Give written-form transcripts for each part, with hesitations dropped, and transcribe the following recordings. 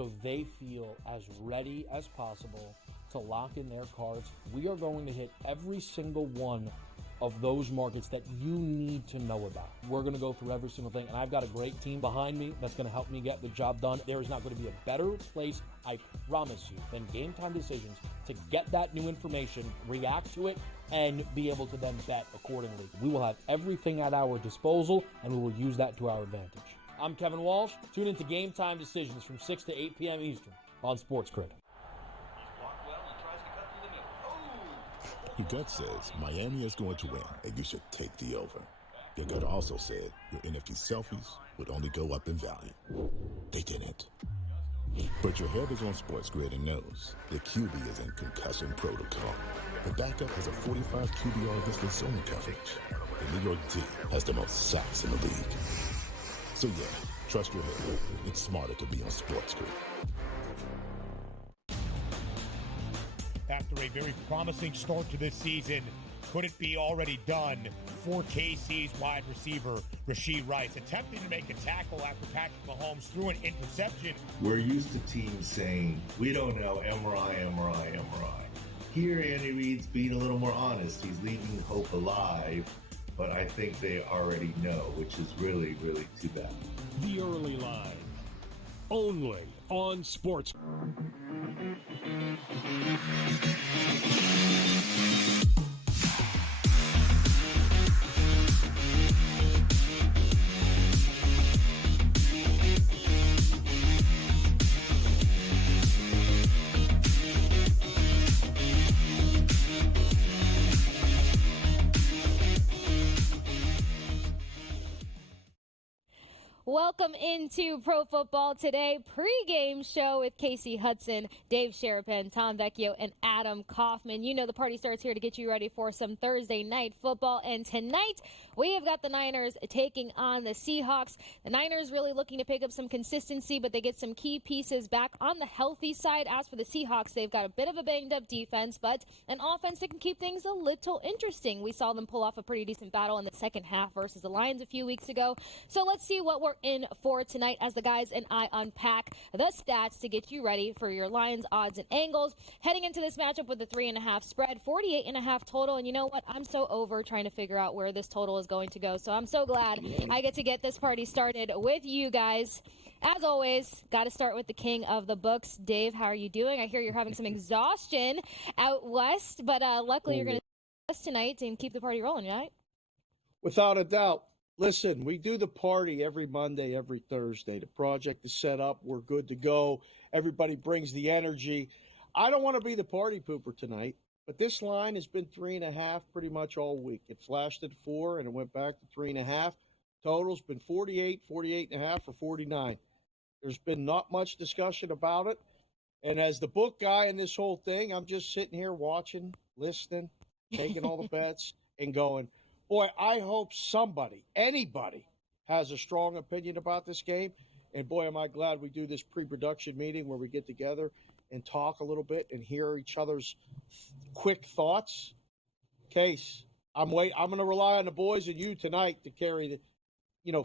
so they feel as ready as possible to lock in their cards. We are going to hit every single one of those markets that you need to know about. We're going to go through every single thing, and I've got a great team behind me that's going to help me get the job done. There is not going to be a better place, I promise you, than Game Time Decisions to get that new information, react to it, and be able to then bet accordingly. We will have everything at our disposal, and we will use that to our advantage. I'm Kevin Walsh. Tune into Game Time Decisions from 6 to 8 p.m. Eastern on SportsGrid. Your gut says Miami is going to win, and you should take the over. Your gut also said your NFT selfies would only go up in value. They didn't. But your head is on SportsGrid and knows the QB is in concussion protocol. The backup has a 45 QBR against the zone coverage. The New York D has the most sacks in the league. So yeah, trust your head. It's smarter to be on SportsGrid. After a very promising start to this season, could it be already done for KC's wide receiver, Rashee Rice, attempting to make a tackle after Patrick Mahomes threw an interception? We're used to teams saying, we don't know, MRI. Here, Andy Reid's being a little more honest. He's leaving hope alive, but I think they already know, which is really, really too bad. The Early Line, only on Sports. Welcome into Pro Football Today pregame show with Kasey Hudson, Dave Sharapan, Tom Vecchio, and Adam Kaufman. You know the party starts here to get you ready for some Thursday night football. And tonight, we have got the Niners taking on the Seahawks. The Niners really looking to pick up some consistency, but they get some key pieces back on the healthy side. As for the Seahawks, they've got a bit of a banged-up defense, but an offense that can keep things a little interesting. We saw them pull off a pretty decent battle in the second half versus the Lions a few weeks ago. So let's see what we're in for tonight as the guys and I unpack the stats to get you ready for your Lions odds and angles. Heading into this matchup with the 3.5 spread, 48.5 total. And you know what? I'm so over trying to figure out where this total is going to go. So I'm so glad I get to get this party started with you guys. As always, got to start with the king of the books. Dave, how are you doing? I hear you're having some exhaustion out west, but luckily you're going to do us tonight and keep the party rolling, right? Without a doubt. Listen, we do the party every Monday, every Thursday. The project is set up. We're good to go. Everybody brings the energy. I don't want to be the party pooper tonight, but this line has been 3.5 pretty much all week. It flashed at 4, and it went back to 3.5. Total's been 48, 48.5, or 49. There's been not much discussion about it. And as the book guy in this whole thing, I'm just sitting here watching, listening, taking all the bets, and going, boy, I hope somebody, anybody, has a strong opinion about this game. And boy, am I glad we do this pre-production meeting where we get together and talk a little bit and hear each other's quick thoughts. Case, I'm going to rely on the boys and you tonight to carry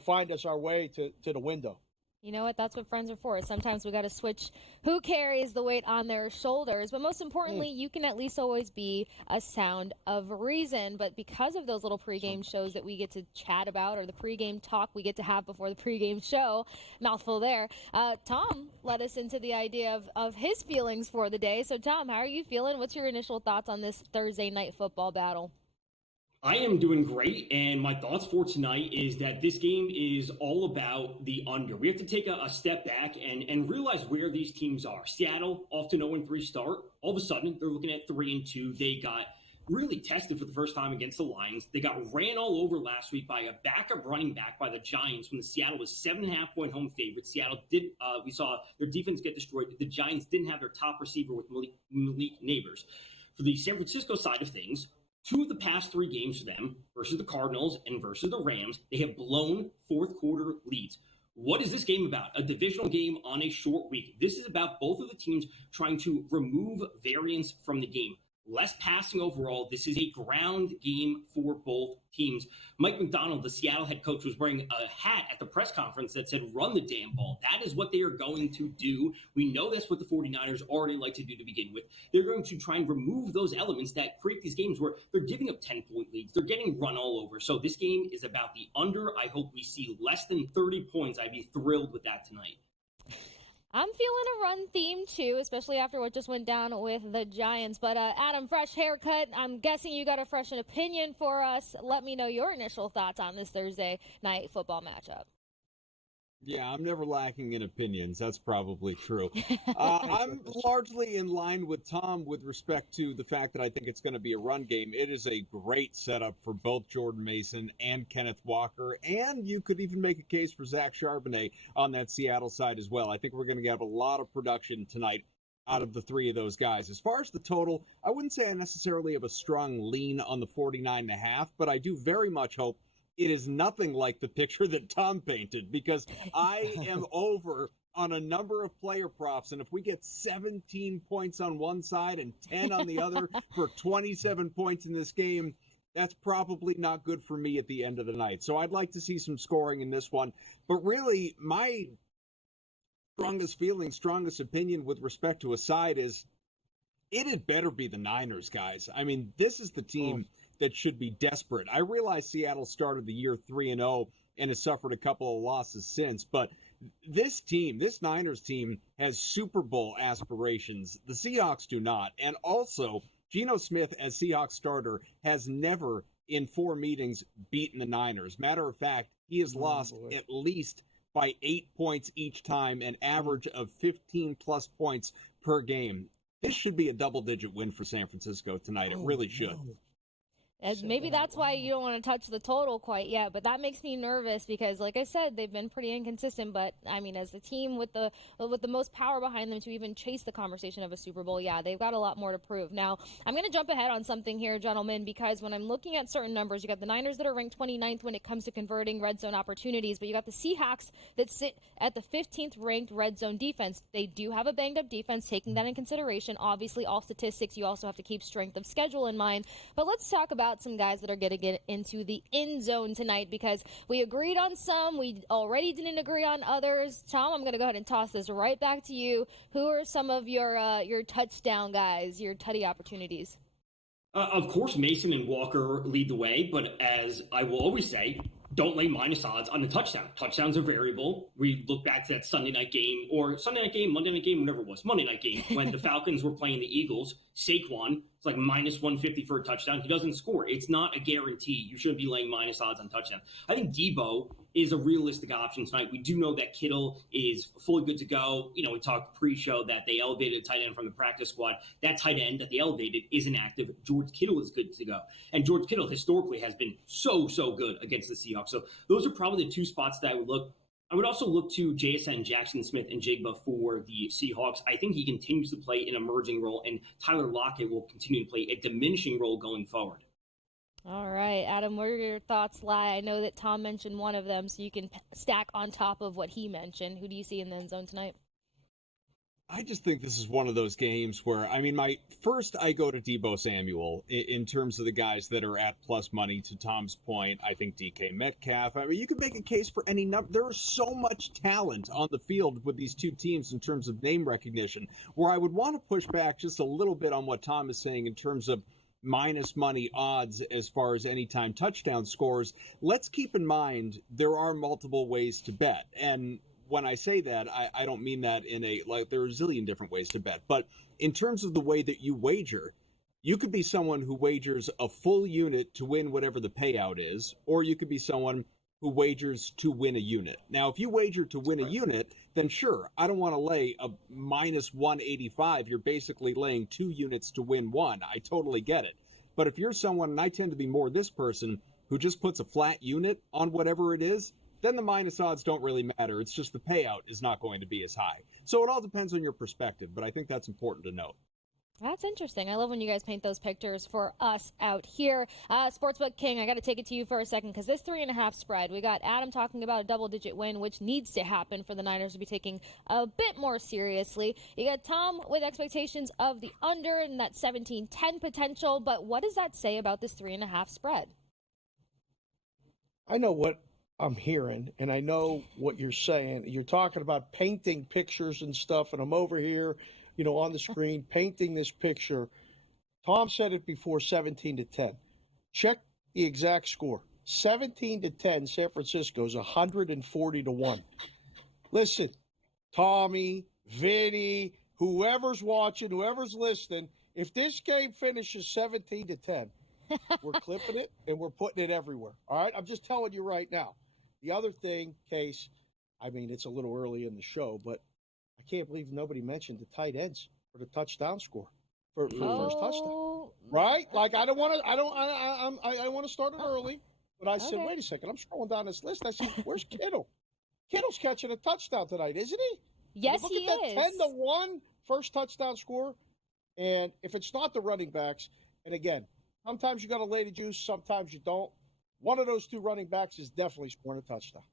find us our way to the window. You know what? That's what friends are for. Sometimes we got to switch who carries the weight on their shoulders. But most importantly, you can at least always be a sound of reason. But because of those little pregame shows that we get to chat about, or the pregame talk we get to have before the pregame show, mouthful there, Tom led us into the idea of his feelings for the day. So, Tom, how are you feeling? What's your initial thoughts on this Thursday night football battle? I am doing great, and my thoughts for tonight is that this game is all about the under. We have to take a step back and realize where these teams are. Seattle, off to 0-3 start. All of a sudden, they're looking at 3-2. They got really tested for the first time against the Lions. They got ran all over last week by a backup running back by the Giants when Seattle was 7.5-point home favorite. Seattle did, we saw their defense get destroyed. The Giants didn't have their top receiver with Malik Neighbors. For the San Francisco side of things, 2 of the past 3 games for them versus the Cardinals and versus the Rams, they have blown fourth quarter leads. What is this game about? A divisional game on a short week. This is about both of the teams trying to remove variance from the game. less passing overall. This is a ground game for both teams. Mike McDonald, the Seattle head coach, was wearing a hat at the press conference that said, run the damn ball. That is what they are going to do. We know that's what the 49ers already like to do to begin with. They're going to try and remove those elements that create these games where they're giving up 10-point leads. They're getting run all over. So this game is about the under. I hope we see less than 30 points. I'd be thrilled with that tonight. I'm feeling a run theme, too, especially after what just went down with the Giants. But, Adam, fresh haircut. I'm guessing you got a fresh opinion for us. Let me know your initial thoughts on this Thursday night football matchup. Yeah, I'm never lacking in opinions. That's probably true. I'm largely in line with Tom with respect to the fact that I think it's going to be a run game. It is a great setup for both Jordan Mason and Kenneth Walker, and you could even make a case for Zach Charbonnet on that Seattle side as well. I think we're going to have a lot of production tonight out of the three of those guys. As far as the total, I wouldn't say I necessarily have a strong lean on the 49.5, but I do very much hope it is nothing like the picture that Tom painted, because I am over on a number of player props, and if we get 17 points on one side and 10 on the other for 27 points in this game, that's probably not good for me at the end of the night. So I'd like to see some scoring in this one. But really, my strongest feeling, strongest opinion with respect to a side is it had better be the Niners, guys. I mean, this is the team that should be desperate. I realize Seattle started the year 3-0 and has suffered a couple of losses since, but this team, this Niners team, has Super Bowl aspirations. The Seahawks do not. And also, Geno Smith as Seahawks starter has never in 4 meetings beaten the Niners. Matter of fact, he has lost at least by 8 points each time, an average of 15 plus points per game. This should be a double-digit win for San Francisco tonight. It really should. And maybe that's why you don't want to touch the total quite yet, but that makes me nervous because, like I said, they've been pretty inconsistent. But I mean, as a team with the most power behind them to even chase the conversation of a Super Bowl, yeah, they've got a lot more to prove. Now, I'm going to jump ahead on something here, gentlemen, because when I'm looking at certain numbers, you got the Niners that are ranked 29th when it comes to converting red zone opportunities, but you got the Seahawks that sit at the 15th ranked red zone defense. They do have a banged up defense, taking that in consideration. Obviously, all statistics, you also have to keep strength of schedule in mind. But let's talk about some guys that are going to get into the end zone tonight, because we agreed on some, we already didn't agree on others. Tom, I'm going to go ahead and toss this right back to you. Who are some of your touchdown guys, your tutty opportunities? Of course, Mason and Walker lead the way, but as I will always say, don't lay minus odds on the touchdown. Touchdowns are variable. We look back to that Sunday night game, Monday night game, whatever it was, Monday night game, when the Falcons were playing the Eagles. Saquon, it's like minus 150 for a touchdown. He doesn't score. It's not a guarantee. You shouldn't be laying minus odds on touchdowns. I think Debo is a realistic option tonight. We do know that Kittle is fully good to go. You know, we talked pre-show that they elevated a tight end from the practice squad. That tight end that they elevated isn't active. George Kittle is good to go. And George Kittle historically has been so good against the Seahawks. So those are probably the two spots that I would look. I would also look to JSN, Jackson Smith, and Jigba for the Seahawks. I think he continues to play an emerging role, and Tyler Lockett will continue to play a diminishing role going forward. All right, Adam, where do your thoughts lie? I know that Tom mentioned one of them, so you can stack on top of what he mentioned. Who do you see in the end zone tonight? I just think this is one of those games where, I mean, I go to Deebo Samuel in terms of the guys that are at plus money. To Tom's point, I think DK Metcalf. I mean, you could make a case for any number. There is so much talent on the field with these two teams in terms of name recognition, where I would want to push back just a little bit on what Tom is saying in terms of minus money odds as far as anytime touchdown scores. Let's keep in mind there are multiple ways to bet. And when I say that, I don't mean that there are a zillion different ways to bet. But in terms of the way that you wager, you could be someone who wagers a full unit to win whatever the payout is, or you could be someone who wagers to win a unit. Now, if you wager to win a unit, then sure, I don't want to lay a minus 185. You're basically laying 2 units to win 1. I totally get it. But if you're someone, and I tend to be more this person, who just puts a flat unit on whatever it is, then the minus odds don't really matter. It's just the payout is not going to be as high. So it all depends on your perspective, but I think that's important to note. That's interesting. I love when you guys paint those pictures for us out here. Sportsbook King, I got to take it to you for a second because this 3.5 spread, we got Adam talking about a double-digit win, which needs to happen for the Niners to be taking a bit more seriously. You got Tom with expectations of the under and that 17-10 potential, but what does that say about this 3.5 spread? I know what I'm hearing, and I know what you're saying. You're talking about painting pictures and stuff, and I'm over here, on the screen, painting this picture. Tom said it before, 17-10. Check the exact score. 17-10, San Francisco's 140-1. Listen, Tommy, Vinny, whoever's watching, whoever's listening, if this game finishes 17-10, we're clipping it and we're putting it everywhere. All right? I'm just telling you right now. The other thing, Case, it's a little early in the show, but I can't believe nobody mentioned the tight ends for the touchdown score for the first touchdown. Right? Like I want to start it early, but I said, wait a second, I'm scrolling down this list. I see, where's Kittle? Kittle's catching a touchdown tonight, isn't he? Yes, look he at that is. 10-1 first touchdown score. And if it's not the running backs, and again, sometimes you got to lay the juice, sometimes you don't. One of those two running backs is definitely scoring a touchdown.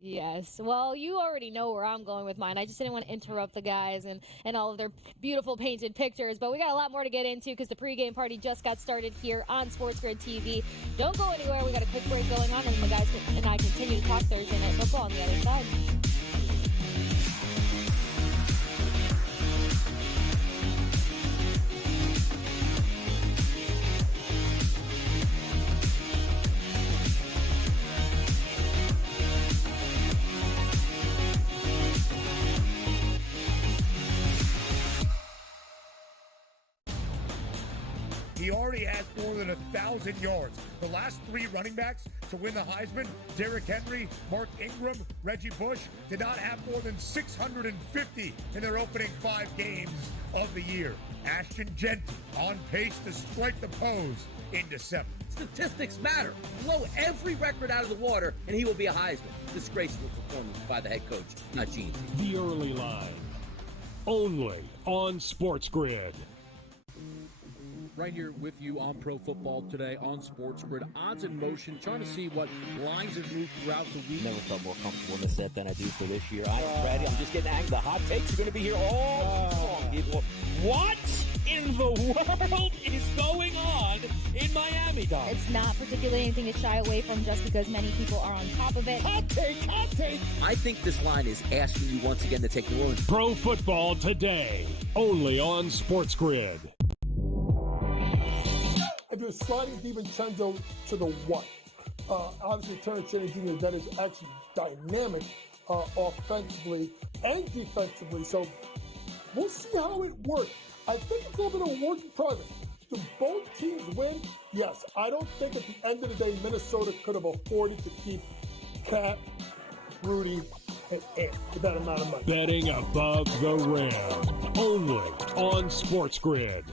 Yes. Well, you already know where I'm going with mine. I just didn't want to interrupt the guys and all of their beautiful painted pictures. But we got a lot more to get into because the pregame party just got started here on SportsGrid TV. Don't go anywhere. We got a quick break going on, and the guys and I continue to talk Thursday Night Football on the other side. He already has more than 1,000 yards. The last three running backs to win the Heisman, Derrick Henry, Mark Ingram, Reggie Bush, did not have more than 650 in their opening 5 games of the year. Ashton Genty on pace to strike the pose in December. Statistics matter. Blow every record out of the water, and he will be a Heisman. Disgraceful performance by the head coach, not Gene. The early line, only on SportsGrid. Right here with you on Pro Football Today on SportsGrid. Odds in motion, trying to see what lines have moved throughout the week. Never felt more comfortable in this set than I do for this year. I am ready. I'm just getting angry. The hot takes are going to be here all long, people. What in the world is going on in Miami, Dom? It's not particularly anything to shy away from just because many people are on top of it. Hot take, hot take. I think this line is asking you once again to take New Orleans. Pro Football Today, only on SportsGrid. If you're sliding DiVincenzo to the what? Obviously, Terrence Jr., that is actually dynamic offensively and defensively. So we'll see how it works. I think it's a little bit of a work in progress. Do both teams win? Yes. I don't think at the end of the day, Minnesota could have afforded to keep Cat, Rudy, and Ant with that amount of money. Betting above the rim, only on SportsGrid.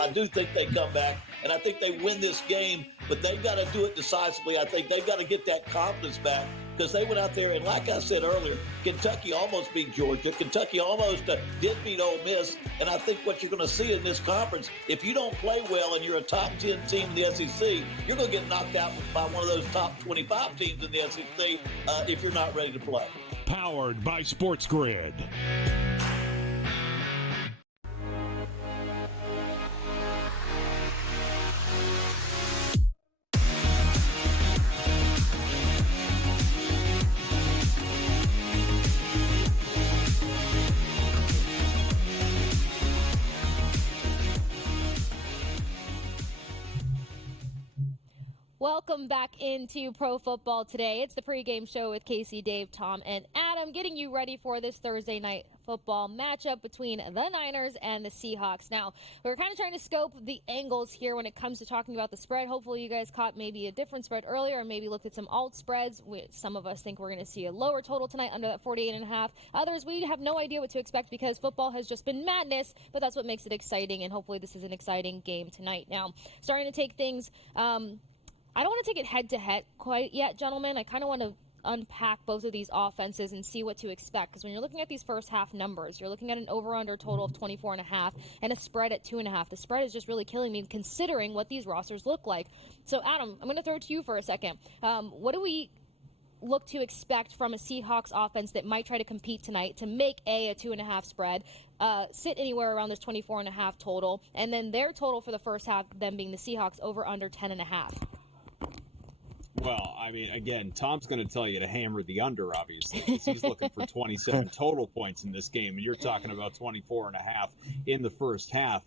I do think they come back, and I think they win this game, but they've got to do it decisively. I think they've got to get that confidence back because they went out there, and like I said earlier, Kentucky almost beat Georgia. Kentucky almost did beat Ole Miss, and I think what you're going to see in this conference, if you don't play well and you're a top 10 team in the SEC, you're going to get knocked out by one of those top 25 teams in the SEC if you're not ready to play. Powered by SportsGrid. Welcome back into Pro Football Today. It's the pregame show with Kasey, Dave, Tom, and Adam, getting you ready for this Thursday night football matchup between the Niners and the Seahawks. Now, we're kind of trying to scope the angles here when it comes to talking about the spread. Hopefully you guys caught maybe a different spread earlier or maybe looked at some alt spreads. Some of us think we're going to see a lower total tonight under that 48.5. Others, we have no idea what to expect because football has just been madness, but that's what makes it exciting, and hopefully this is an exciting game tonight. Now, starting to take things... I don't want to take it head-to-head quite yet, gentlemen. I kind of want to unpack both of these offenses and see what to expect. Because when you're looking at these first half numbers, you're looking at an over-under total of 24.5 and a spread at 2.5. The spread is just really killing me considering what these rosters look like. So, Adam, I'm going to throw it to you for a second. What do we look to expect from a Seahawks offense that might try to compete tonight to make a 2.5 spread, sit anywhere around this 24.5 total, and then their total for the first half, them being the Seahawks, over under 10.5? Well, I mean, again, Tom's going to tell you to hammer the under, obviously, because he's looking for 27 total points in this game, and you're talking about 24.5 in the first half.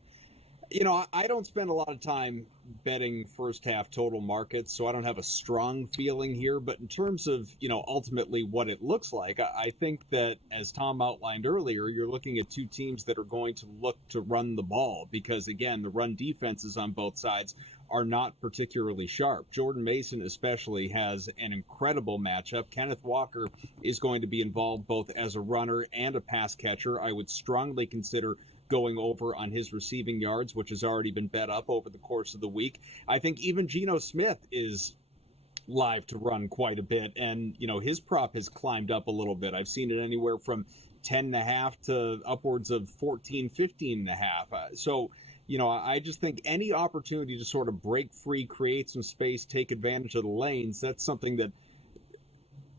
You know, I don't spend a lot of time betting first half total markets, so I don't have a strong feeling here. But in terms of, you know, ultimately what it looks like, I think that, as Tom outlined earlier, you're looking at two teams that are going to look to run the ball because, again, the run defenses on both sides are not particularly sharp. Jordan Mason especially has an incredible matchup. Kenneth Walker is going to be involved both as a runner and a pass catcher. I would strongly consider going over on his receiving yards, which has already been bet up over the course of the week. I think even Geno Smith is live to run quite a bit, and, you know, his prop has climbed up a little bit. I've seen it anywhere from 10.5 to upwards of 14, 15.5. So, you know, I just think any opportunity to sort of break free, create some space, take advantage of the lanes, that's something that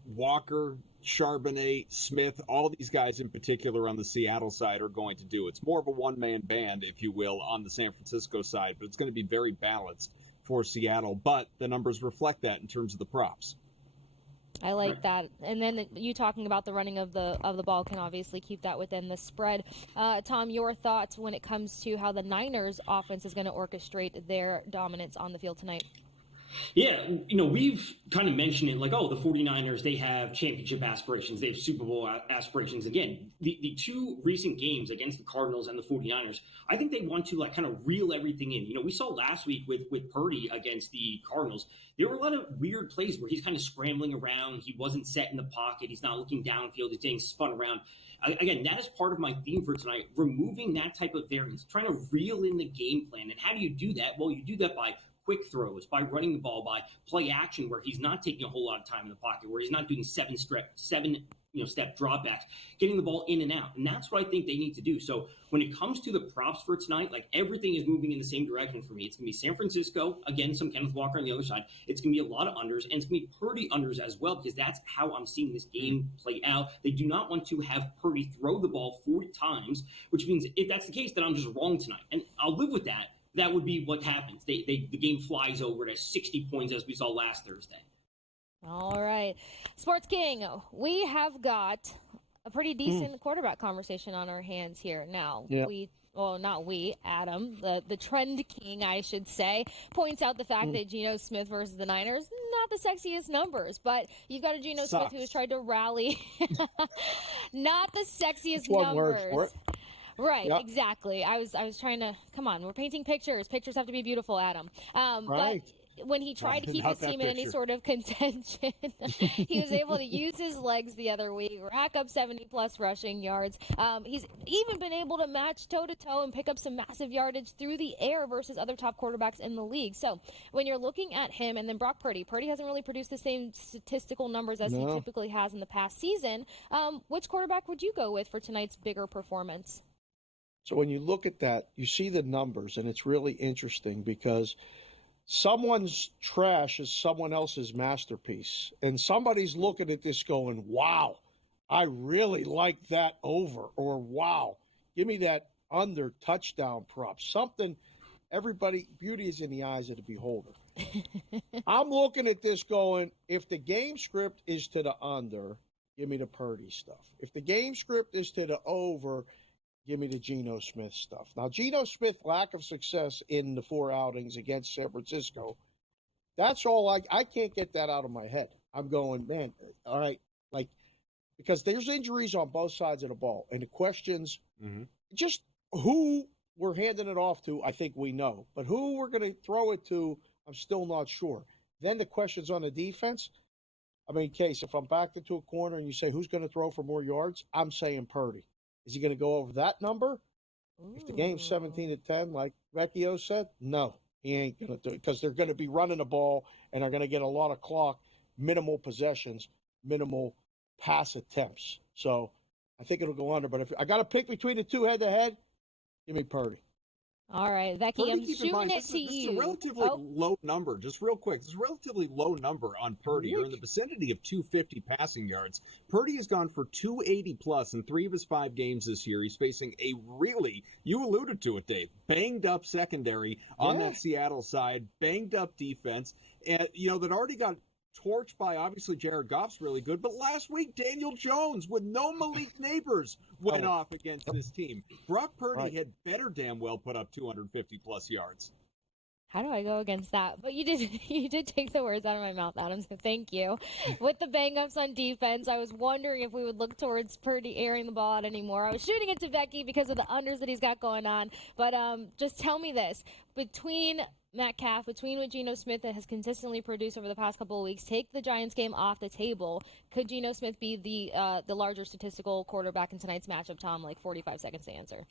Walker, Charbonnet, Smith, all these guys in particular on the Seattle side are going to do. It's more of a one-man band, if you will, on the San Francisco side, but it's going to be very balanced for Seattle. But the numbers reflect that in terms of the props. I like that. And then you talking about the running of the ball can obviously keep that within the spread. Tom, your thoughts when it comes to how the Niners offense is going to orchestrate their dominance on the field tonight? Yeah, you know, we've kind of mentioned it like, oh, the 49ers, they have championship aspirations. They have Super Bowl aspirations. Again, the two recent games against the Cardinals and the 49ers, I think they want to like kind of reel everything in. You know, we saw last week with Purdy against the Cardinals, there were a lot of weird plays where he's kind of scrambling around. He wasn't set in the pocket. He's not looking downfield. He's getting spun around. Again, that is part of my theme for tonight, removing that type of variance, trying to reel in the game plan. And how do you do that? Well, you do that by quick throws, by running the ball, by play action where he's not taking a whole lot of time in the pocket, where he's not doing seven step dropbacks, getting the ball in and out. And that's what I think they need to do. So when it comes to the props for tonight, like everything is moving in the same direction for me. It's going to be San Francisco, again, some Kenneth Walker on the other side. It's going to be a lot of unders, and it's going to be Purdy unders as well, because that's how I'm seeing this game play out. They do not want to have Purdy throw the ball 40 times, which means if that's the case, then I'm just wrong tonight. And I'll live with that. That would be what happens. The game flies over to 60 points as we saw last Thursday. All right. Sports King, we have got a pretty decent quarterback conversation on our hands here now. Yeah. Adam, the trend king, I should say, points out the fact that Geno Smith versus the Niners, not the sexiest numbers, but you've got a Geno Smith who has tried to rally. Not the sexiest One numbers. word for it. Right, Yep. Exactly. I was trying to, come on, we're painting pictures. Pictures have to be beautiful, Adam. Right. But when he tried to keep Not his that team in any picture. sort of contention, he was able to use his legs the other week, rack up 70-plus rushing yards. He's even been able to match toe-to-toe and pick up some massive yardage through the air versus other top quarterbacks in the league. So when you're looking at him, and then Brock Purdy hasn't really produced the same statistical numbers as he typically has in the past season. Which quarterback would you go with for tonight's bigger performance? So when you look at that, you see the numbers, and it's really interesting because someone's trash is someone else's masterpiece. And somebody's looking at this going, wow, I really like that over, or wow, give me that under touchdown prop. Something, everybody, beauty is in the eyes of the beholder. I'm looking at this going, if the game script is to the under, give me the Purdy stuff. If the game script is to the over, give me the Geno Smith stuff. Now, Geno Smith, lack of success in the 4 outings against San Francisco, that's all I can't get that out of my head. I'm going, man, all right, like, because there's injuries on both sides of the ball. And the questions, just who we're handing it off to, I think we know. But who we're going to throw it to, I'm still not sure. Then the questions on the defense, I mean, Case, if I'm backed into a corner and you say, who's going to throw for more yards, I'm saying Purdy. Is he going to go over that number? If the game's 17-10, like Vecchio said, no, he ain't going to do it because they're going to be running the ball and are going to get a lot of clock, minimal possessions, minimal pass attempts. So I think it'll go under. But if I got to pick between the two head-to-head, give me Purdy. All right, Vecchio, I'm shooting it to you. This is a relatively low number. Just real quick, this is a relatively low number on Purdy. You're in the vicinity of 250 passing yards. Purdy has gone for 280 plus in 3 of his 5 games this year. He's facing a really, you alluded to it, Dave, banged up secondary on that Seattle side, banged up defense, and that already got torched by, obviously, Jared Goff's really good, but last week, Daniel Jones, with no Malik Neighbors, went off against this team. Brock Purdy had better damn well put up 250-plus yards. How do I go against that? But you did take the words out of my mouth, Adam, so thank you. With the bang-ups on defense, I was wondering if we would look towards Purdy airing the ball out anymore. I was shooting it to Vecchio because of the unders that he's got going on, but just tell me this. Between Metcalf, between what Geno Smith has consistently produced over the past couple of weeks, take the Giants game off the table. Could Geno Smith be the larger statistical quarterback in tonight's matchup, Tom? Like 45 seconds to answer.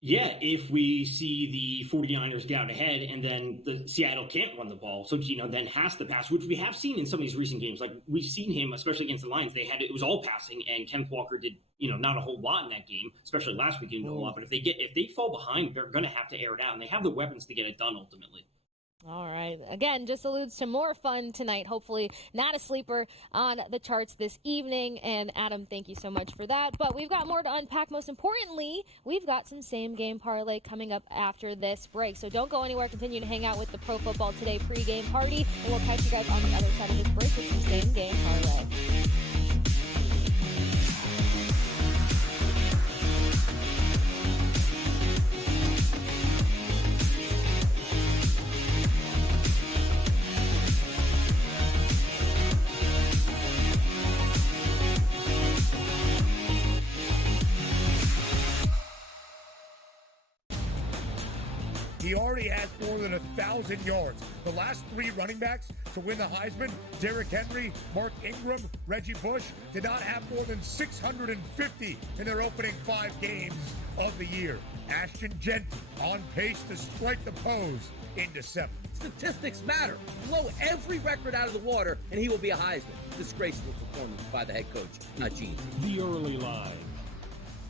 Yeah, if we see the 49ers get out ahead and then the Seattle can't run the ball, so Geno then has to pass, which we have seen in some of these recent games. Like we've seen him, especially against the Lions, it was all passing, and Kenneth Walker did not a whole lot in that game, especially last week, he didn't do a lot. But if they fall behind, they're going to have to air it out, and they have the weapons to get it done ultimately. All right. Again, just alludes to more fun tonight. Hopefully not a sleeper on the charts this evening. And Adam, thank you so much for that. But we've got more to unpack. Most importantly, we've got some same game parlay coming up after this break. So don't go anywhere. Continue to hang out with the Pro Football Today pregame party. And we'll catch you guys on the other side of this break with some same game parlay. He already has more than 1,000 yards. The last 3 running backs to win the Heisman, Derrick Henry, Mark Ingram, Reggie Bush, did not have more than 650 in their opening 5 games of the year. Ashton Genty on pace to strike the pose in December. Statistics matter. Blow every record out of the water, and he will be a Heisman. Disgraceful performance by the head coach, not Gene. The early line,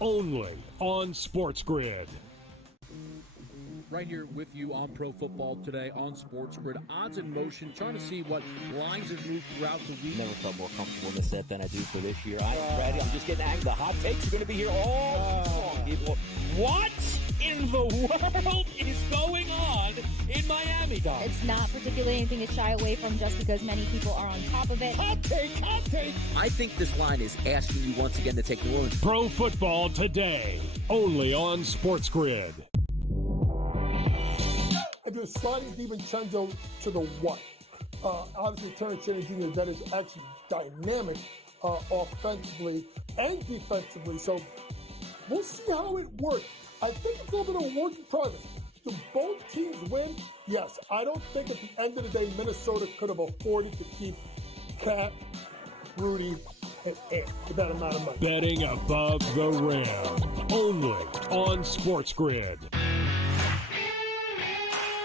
only on SportsGrid. Right here with you on Pro Football Today on SportsGrid. Odds in motion, trying to see what lines have moved throughout the week. Never felt more comfortable in this set than I do for this year. I'm ready. I'm just getting angry. The hot takes are going to be here all long, people. What in the world is going on in Miami, Dom? It's not particularly anything to shy away from just because many people are on top of it. Hot take. I think this line is asking you once again to take the Orange. Pro Football Today, only on SportsGrid. I do sliding DiVincenzo to the what? Obviously, Terrence Jr. that is actually dynamic offensively and defensively. So we'll see how it works. I think it's a little bit of a work in progress. Do both teams win? Yes. I don't think at the end of the day, Minnesota could have afforded to keep Cat, Rudy, and Ant for that amount of money. Betting above the rim, only on SportsGrid.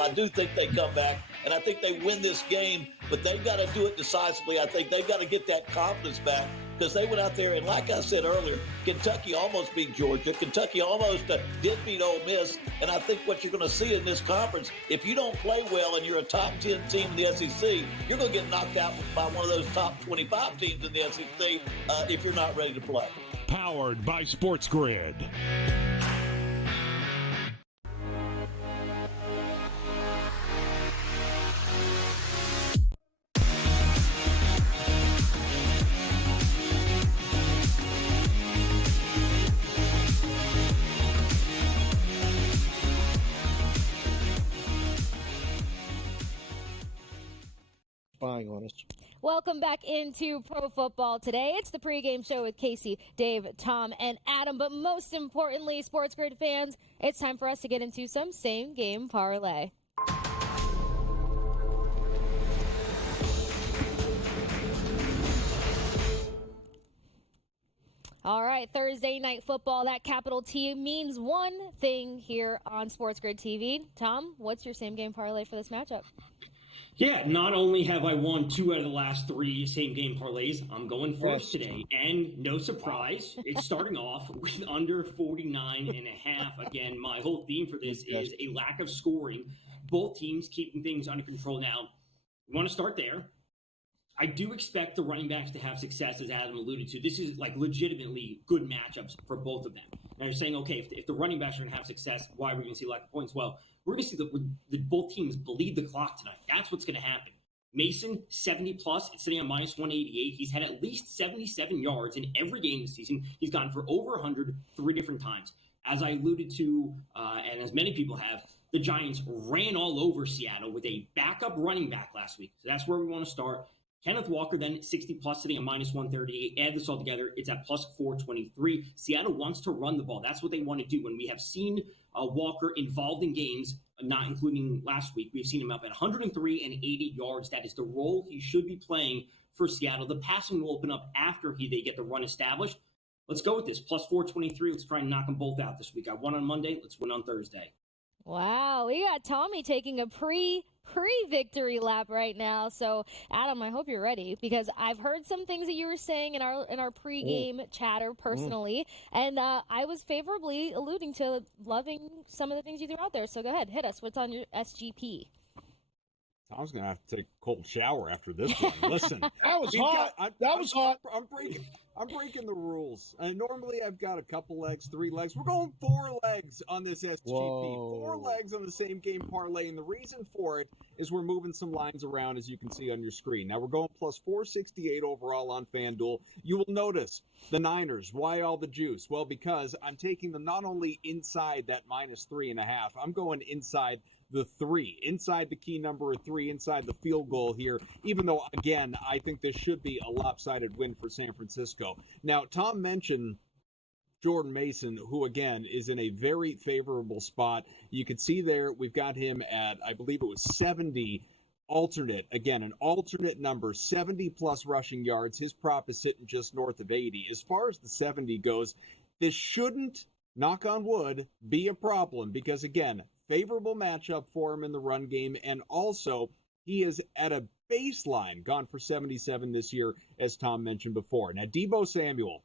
I do think they come back, and I think they win this game, but they've got to do it decisively. I think they've got to get that confidence back because they went out there, and like I said earlier, Kentucky almost beat Georgia. Kentucky almost did beat Ole Miss, and I think what you're going to see in this conference, if you don't play well and you're a top 10 team in the SEC, you're going to get knocked out by one of those top 25 teams in the SEC if you're not ready to play. Powered by SportsGrid. On us. Welcome back into Pro Football Today. It's the pregame show with Kasey, Dave, Tom, and Adam. But most importantly, SportsGrid fans, it's time for us to get into some same game parlay. All right, Thursday night football, that capital T means one thing here on SportsGrid TV. Tom, what's your same game parlay for this matchup? Yeah, not only have I won 2 out of the last 3 same-game parlays, I'm going first today. And no surprise, it's starting off with under 49.5. Again, my whole theme for this is a lack of scoring. Both teams keeping things under control. Now, we want to start there. I do expect the running backs to have success, as Adam alluded to. This is like legitimately good matchups for both of them. Now you're saying, okay, if the running backs are going to have success, why are we going to see lack of points? Well, we're going to see the both teams bleed the clock tonight. That's what's going to happen. Mason, 70+. It's sitting on minus 188. He's had at least 77 yards in every game this season. He's gone for over 100 3 different times. As I alluded to, and as many people have, the Giants ran all over Seattle with a backup running back last week. So that's where we want to start. Kenneth Walker then 60+, sitting at minus 138. Add this all together, it's at plus 423. Seattle wants to run the ball. That's what they want to do. When we have seen Walker involved in games, not including last week, we've seen him up at 103 and 80 yards. That is the role he should be playing for Seattle. The passing will open up after they get the run established. Let's go with this. Plus 423. Let's try and knock them both out this week. I won on Monday. Let's win on Thursday. Wow, we got Tommy taking a pre-victory lap right now. So, Adam, I hope you're ready, because I've heard some things that you were saying in our pregame chatter personally, and I was favorably alluding to loving some of the things you threw out there. So go ahead, hit us. What's on your SGP? I was going to have to take a cold shower after this one. Listen, that was hot. I'm breaking the rules. Normally I've got a couple legs, 3 legs. We're going 4 legs on this SGP. Whoa. 4 legs on the same game parlay. And the reason for it is we're moving some lines around, as you can see on your screen. Now we're going plus 468 overall on FanDuel. You will notice the Niners. Why all the juice? Well, because I'm taking them not only inside that minus 3.5, I'm going inside the 3, inside the key number of 3, inside the field goal here, even though, again, I think this should be a lopsided win for San Francisco. Now, Tom mentioned Jordan Mason, who, again, is in a very favorable spot. You can see there we've got him at, I believe it was 70 alternate. Again, an alternate number, 70-plus rushing yards. His prop is sitting just north of 80. As far as the 70 goes, this shouldn't, knock on wood, be a problem because, again, favorable matchup for him in the run game, and also he is at a baseline gone for 77 this year, as Tom mentioned before. Now, Deebo Samuel,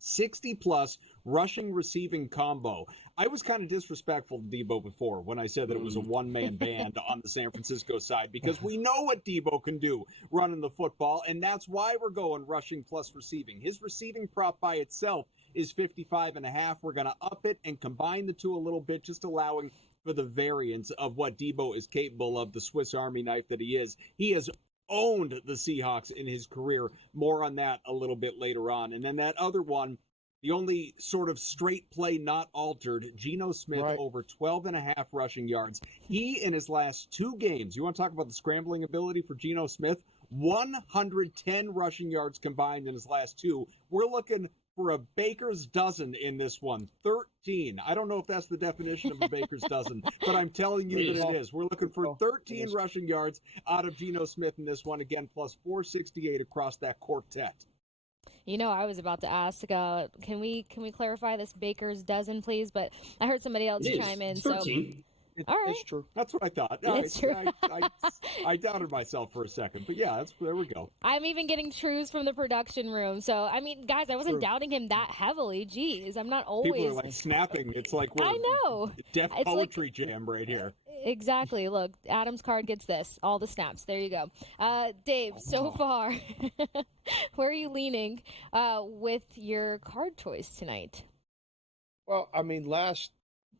60-plus rushing receiving combo. I was kind of disrespectful to Deebo before when I said that it was a one-man band on the San Francisco side, because we know what Deebo can do running the football, and that's why we're going rushing plus receiving. His receiving prop by itself is 55.5. We're going to up it and combine the two a little bit, just allowing for the variance of what Deebo is capable of, the Swiss Army knife that he is. He has owned the Seahawks in his career. More on that a little bit later on. And then that other one, the only sort of straight play not altered, Geno Smith, over 12.5 rushing yards. He, in his last 2 games, you want to talk about the scrambling ability for Geno Smith? 110 rushing yards combined in his last 2. We're looking for a baker's dozen in this one. 13. I don't know if that's the definition of a baker's dozen, but I'm telling you that it is. We're looking for 13 rushing yards out of Geno Smith in this one. Again, plus 468 across that quartet. You know, I was about to ask, can we clarify this baker's dozen, please? But I heard somebody else chime in. 13. All right. It's true. That's what I thought. It's true. I doubted myself for a second, but yeah, there we go. I'm even getting trues from the production room. So, I mean, guys, I wasn't doubting him that heavily. Jeez, I'm not always. People are like snapping. It's like I know. Deaf poetry jam right here. Exactly. Look, Adam's card gets this. All the snaps. There you go. Dave, so far, where are you leaning with your card choice tonight? Well, I mean, last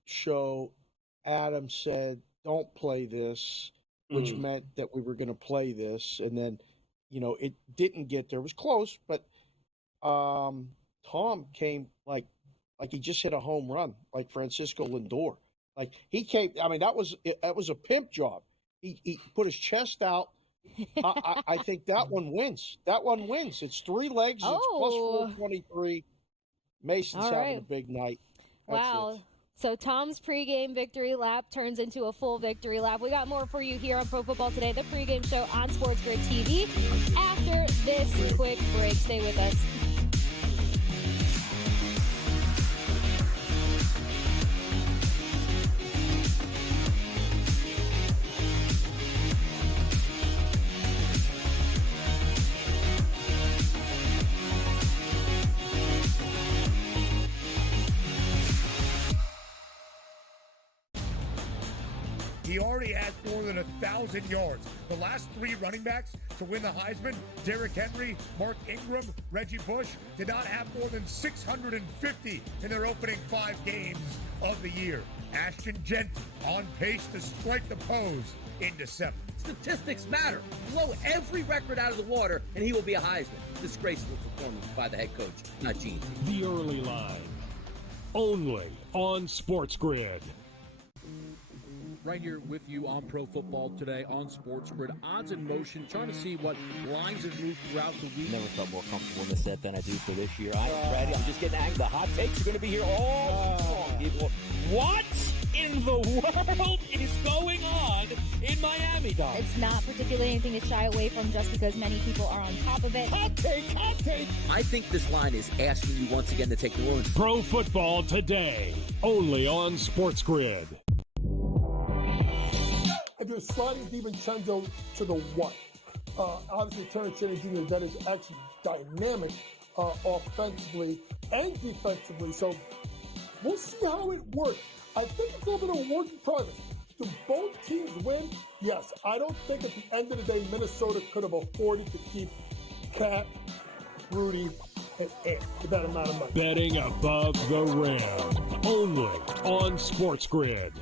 show, Adam said, don't play this, which meant that we were going to play this. And then, you know, it didn't get there. It was close, but Tom came like he just hit a home run, like Francisco Lindor. Like he came, I mean, that was a pimp job. He put his chest out. I think that one wins. That one wins. It's 3 legs. It's plus 423. Mason's having a big night. Wow. So Tom's pregame victory lap turns into a full victory lap. We got more for you here on Pro Football Today, the pregame show on SportsGrid TV. After this quick break, stay with us. He already has more than 1,000 yards. The last three running backs to win the Heisman, Derrick Henry, Mark Ingram, Reggie Bush, did not have more than 650 in their opening 5 games of the year. Ashton Genty on pace to strike the pose in December. Statistics matter. Blow every record out of the water, and he will be a Heisman. Disgraceful performance by the head coach, not Gene. The Early Line, only on SportsGrid. Right here with you on Pro Football Today on SportsGrid. Odds in motion, trying to see what lines have moved throughout the week. Never felt more comfortable in this set than I do for this year. I am ready. I'm just getting angry. The hot takes are going to be here all long. What in the world is going on in Miami, Dom? It's not particularly anything to shy away from just because many people are on top of it. Hot take, hot take. I think this line is asking you once again to take New Orleans. Pro Football Today, only on SportsGrid. If you're sliding DiVincenzo to the what? Obviously, Terrence Jr., that is actually dynamic offensively and defensively. So we'll see how it works. I think it's a little bit of a work in progress. Do both teams win? Yes. I don't think at the end of the day, Minnesota could have afforded to keep Cat, Rudy, and Ant for that amount of money. Betting above the rim, only on SportsGrid.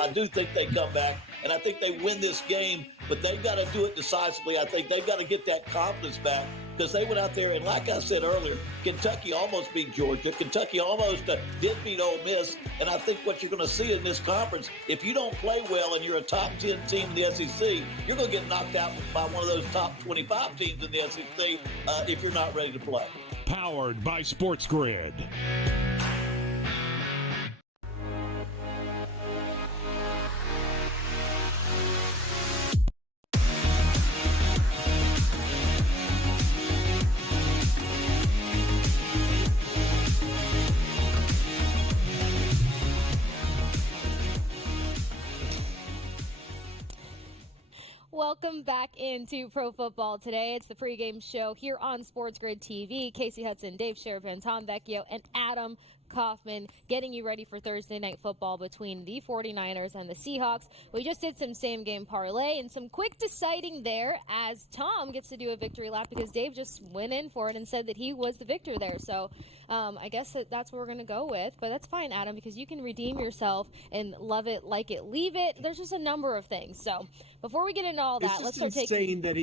I do think they come back, and I think they win this game, but they've got to do it decisively. I think they've got to get that confidence back because they went out there, and like I said earlier, Kentucky almost beat Georgia. Kentucky almost did beat Ole Miss, and I think what you're going to see in this conference, if you don't play well and you're a top 10 team in the SEC, you're going to get knocked out by one of those top 25 teams in the SEC if you're not ready to play. Powered by SportsGrid. Welcome back into Pro Football Today. It's the pregame show here on SportsGrid TV. Kasey Hudson, Dave Sharapan, Tom Vecchio, and Adam Kaufman getting you ready for Thursday Night Football between the 49ers and the Seahawks. We just did some same-game parlay and some quick deciding there as Tom gets to do a victory lap because Dave just went in for it and said that he was the victor there. So I guess that's what we're going to go with. But that's fine, Adam, because you can redeem yourself and love it, like it, leave it. There's just a number of things. So before we get into all that, let's start taking... that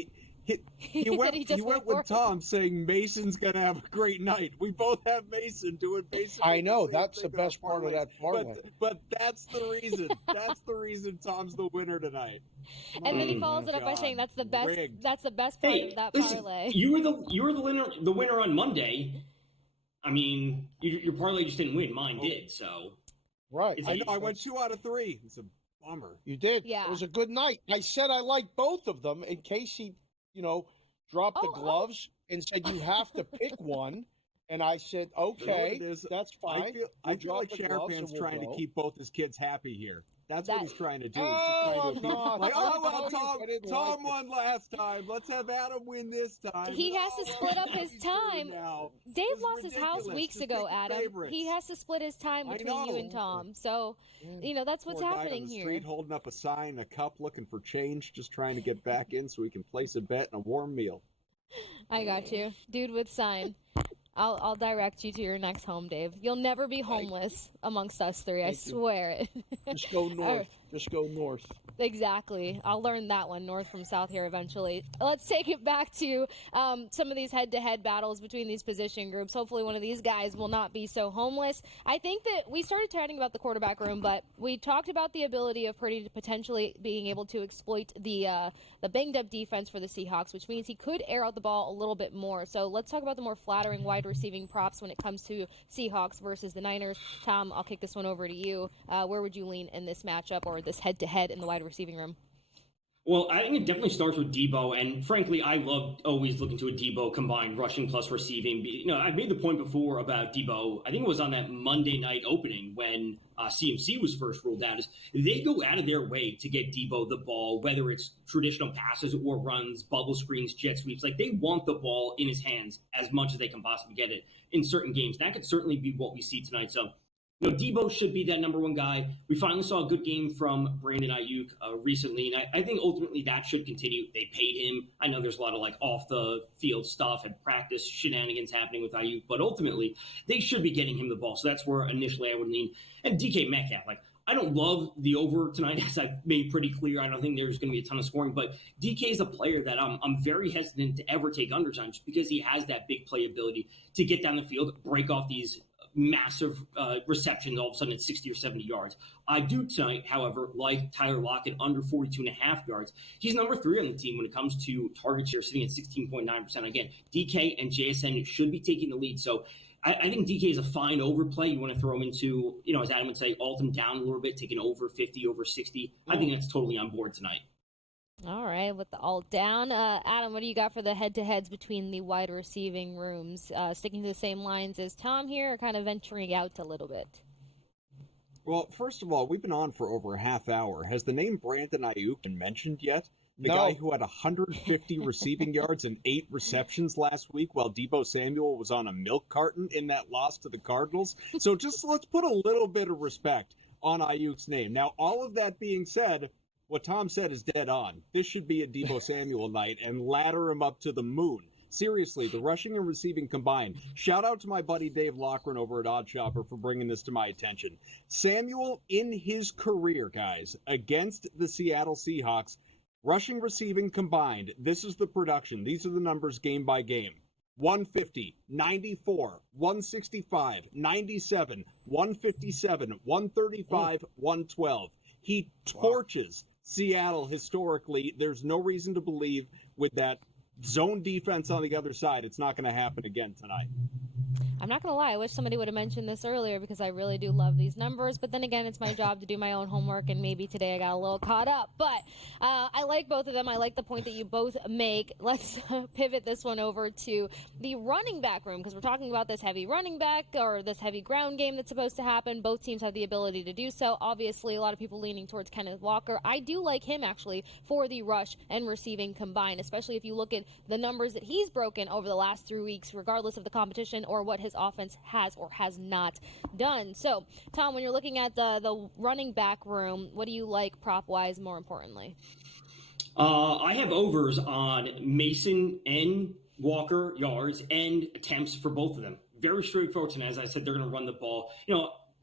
he went with Tom saying Mason's going to have a great night. We both have Mason doing basically. I know. That's the best part of that parlay. But that's the reason. That's the reason Tom's the winner tonight. And then he follows it up by saying that's the best. Rigged. That's the best part of that parlay. You were the winner on Monday. I mean, your parlay just didn't win. Mine did. So right. I know. I went 2 out of 3. It's a bummer. You did. Yeah. It was a good night. I said I liked both of them in case he, dropped the gloves and said you have to pick one. And I said, okay, that's fine. I feel like Sharapan's trying to keep both his kids happy here. That's what he's trying to do. Tom won last time. Let's have Adam win this time. He has to split up his time. Dave lost his house weeks ago, Adam. He has to split his time between you and Tom. So, that's what's happening here. Street holding up a sign, a cup, looking for change, just trying to get back in so he can place a bet and a warm meal. I got you. Dude with sign. I'll direct you to your next home, Dave. You'll never be homeless amongst us three. I swear it. Just go north. Just go north. Exactly. I'll learn that one, north from south here eventually. Let's take it back to some of these head-to-head battles between these position groups. Hopefully one of these guys will not be so homeless. I think that we started chatting about the quarterback room, but we talked about the ability of Purdy to potentially being able to exploit the banged-up defense for the Seahawks, which means he could air out the ball a little bit more. So let's talk about the more flattering wide receiving props when it comes to Seahawks versus the Niners. Tom, I'll kick this one over to you. Where would you lean in this matchup or this head-to-head in the wide receiving room? Well, I think it definitely starts with Debo, and frankly, I love always looking to a Debo combined rushing plus receiving. I've made the point before about Debo. I think it was on that Monday night opening when CMC was first ruled out. Is they go out of their way to get Debo the ball, whether it's traditional passes or runs, bubble screens, jet sweeps. Like they want the ball in his hands as much as they can possibly get it in certain games. That could certainly be what we see tonight. So Debo should be that number one guy. We finally saw a good game from Brandon Ayuk recently, and I think ultimately that should continue. They paid him. I know there's a lot of off the field stuff and practice shenanigans happening with Ayuk, but ultimately they should be getting him the ball. So that's where initially I would lean. And DK Metcalf, I don't love the over tonight, as I've made pretty clear. I don't think there's going to be a ton of scoring, but DK is a player that I'm very hesitant to ever take unders on, just because he has that big playability to get down the field, break off these massive receptions. All of a sudden it's 60 or 70 yards. I do tonight, however, like Tyler Lockett under 42.5 yards. He's number 3 on the team when it comes to target share, sitting at 16.9%. Again, DK and JSN should be taking the lead. So I think DK is a fine overplay. You want to throw him into, as Adam would say, alt him down a little bit, taking over 50, over 60. I think that's totally on board tonight. All right, with the alt down. Adam, what do you got for the head-to-heads between the wide receiving rooms? Sticking to the same lines as Tom here, or kind of venturing out a little bit? Well, first of all, we've been on for over a half hour. Has the name Brandon Ayuk been mentioned yet? The guy who had 150 receiving yards and 8 receptions last week, while Deebo Samuel was on a milk carton in that loss to the Cardinals. So just let's put a little bit of respect on Ayuk's name. Now, all of that being said, what Tom said is dead on. This should be a Deebo Samuel night and ladder him up to the moon. Seriously, the rushing and receiving combined. Shout out to my buddy Dave Loughran over at OddsShopper for bringing this to my attention. Samuel, in his career, guys, against the Seattle Seahawks, rushing, receiving combined, this is the production. These are the numbers game by game. 150, 94, 165, 97, 157, 135, 112. He torches Seattle historically. There's no reason to believe with that zone defense on the other side, it's not going to happen again tonight. I'm not going to lie. I wish somebody would have mentioned this earlier, because I really do love these numbers. But then again, it's my job to do my own homework, and maybe today I got a little caught up. But I like both of them. I like the point that you both make. Let's pivot this one over to the running back room, because we're talking about this heavy running back or this heavy ground game that's supposed to happen. Both teams have the ability to do so. Obviously, a lot of people leaning towards Kenneth Walker. I do like him, actually, for the rush and receiving combined, especially if you look at the numbers that he's broken over the last 3 weeks, regardless of the competition or what his offense has or has not done. So, Tom, when you're looking at the running back room, what do you like prop-wise more importantly? I have overs on Mason and Walker yards and attempts for both of them. Very straightforward, and as I said, they're going to run the ball.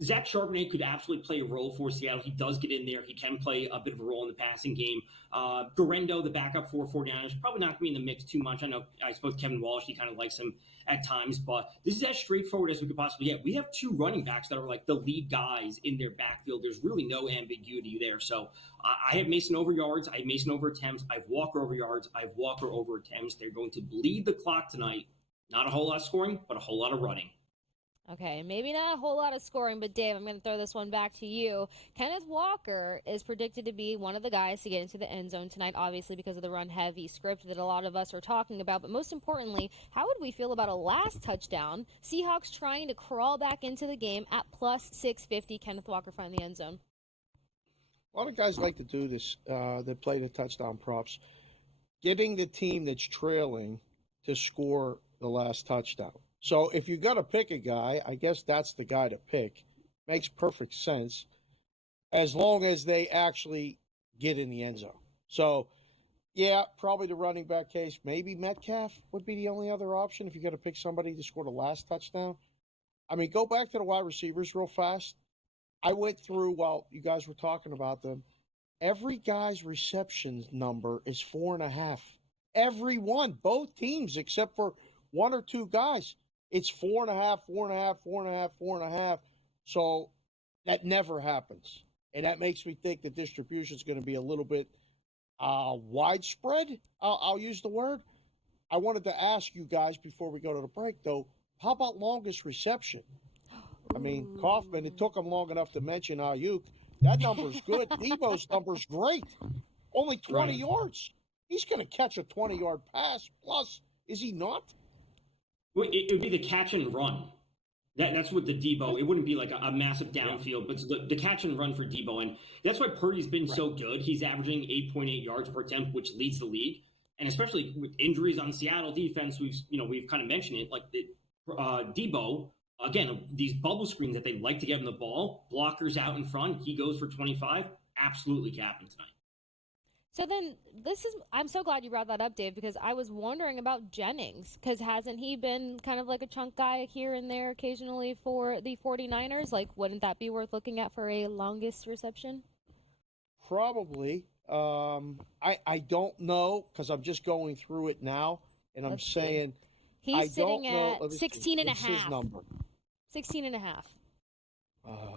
Zach Charbonnet could absolutely play a role for Seattle. He does get in there. He can play a bit of a role in the passing game. Garendo, the backup for 49ers, probably not going to be in the mix too much. I suppose Kevin Walsh, he kind of likes him at times, but this is as straightforward as we could possibly get. We have 2 running backs that are like the lead guys in their backfield. There's really no ambiguity there. So I have Mason over yards. I have Mason over attempts. I have Walker over yards. I have Walker over attempts. They're going to bleed the clock tonight. Not a whole lot of scoring, but a whole lot of running. Okay, maybe not a whole lot of scoring, but Dave, I'm going to throw this one back to you. Kenneth Walker is predicted to be one of the guys to get into the end zone tonight, obviously because of the run-heavy script that a lot of us are talking about. But most importantly, how would we feel about a last touchdown? Seahawks trying to crawl back into the game at plus 650. Kenneth Walker finding the end zone. A lot of guys like to do this. They play the touchdown props. Getting the team that's trailing to score the last touchdown. So if you got to pick a guy, I guess that's the guy to pick. Makes perfect sense as long as they actually get in the end zone. So, yeah, probably the running back case. Maybe Metcalf would be the only other option if you got to pick somebody to score the last touchdown. I mean, go back to the wide receivers real fast. I went through while you guys were talking about them. Every guy's receptions number is 4.5. Every one, both teams except for 1 or 2 guys. It's 4.5, 4.5, 4.5, 4.5. So that never happens. And that makes me think the distribution is going to be a little bit widespread. I'll use the word. I wanted to ask you guys before we go to the break, though, how about longest reception? I mean, Kaufman, it took him long enough to mention Ayuk. That number's good. Debo's number's great. Only 20 yards. He's going to catch a 20-yard pass. Plus, is he not? Well, it would be the catch and run. That's what the Debo. It wouldn't be like a massive downfield, but the catch and run for Debo, and that's why Purdy's been so good. He's averaging 8.8 yards per attempt, which leads the league, and especially with injuries on Seattle defense, we've kind of mentioned it. Like Debo Again, these bubble screens that they like to get him the ball, blockers out in front, he goes for 25, absolutely capping tonight. So then I'm so glad you brought that up, Dave, because I was wondering about Jennings, because hasn't he been kind of like a chunk guy here and there occasionally for the 49ers? Like, wouldn't that be worth looking at for a longest reception? Probably. I don't know, because I'm just going through it now, and I'm saying he's sitting at 16 and a half. His number. 16 and a half.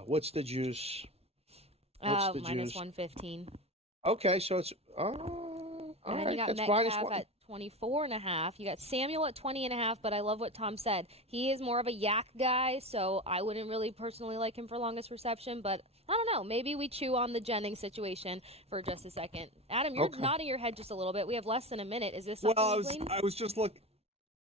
What's the juice? Minus 115. Okay, so it's and then you got Metcalf at 24 and a half. You got Samuel at 20 and a half, but I love what Tom said. He is more of a yak guy, so I wouldn't really personally like him for longest reception, but I don't know. Maybe we chew on the Jennings situation for just a second. Adam, you're nodding your head just a little bit. We have less than a minute. Is this something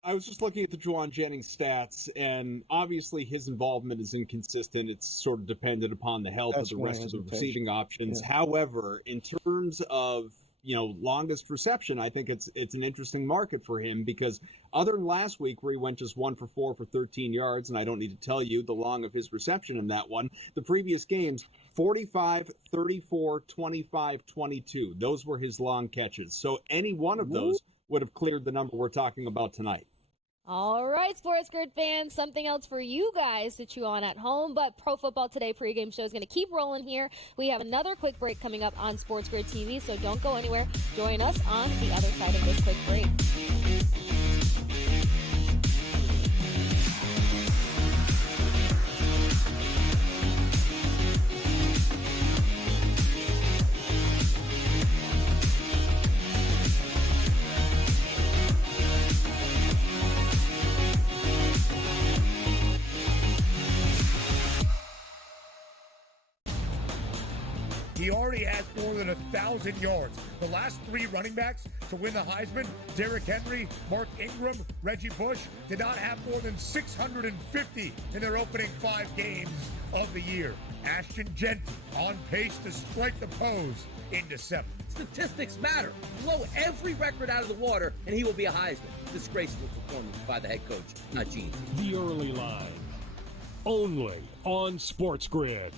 I was just looking at the Juwan Jennings stats, and obviously his involvement is inconsistent. It's sort of dependent upon the health of the rest of the receiving options. Yeah. However, in terms of longest reception, I think it's an interesting market for him, because other than last week where he went just 1 for 4 for 13 yards, and I don't need to tell you the long of his reception in that one, the previous games, 45, 34, 25, 22. Those were his long catches. So any one of those would have cleared the number we're talking about tonight. All right, SportsGrid fans, something else for you guys to chew on at home, but Pro Football Today pregame show is going to keep rolling here. We have another quick break coming up on SportsGrid TV, so don't go anywhere. Join us on the other side of this quick break. He already has more than 1,000 yards. The last 3 running backs to win the Heisman, Derrick Henry, Mark Ingram, Reggie Bush, did not have more than 650 in their opening 5 games of the year. Ashton Genty on pace to strike the pose in December. Statistics matter. Blow every record out of the water, and he will be a Heisman. Disgraceful performance by the head coach, not genius. The early line, only on SportsGrid.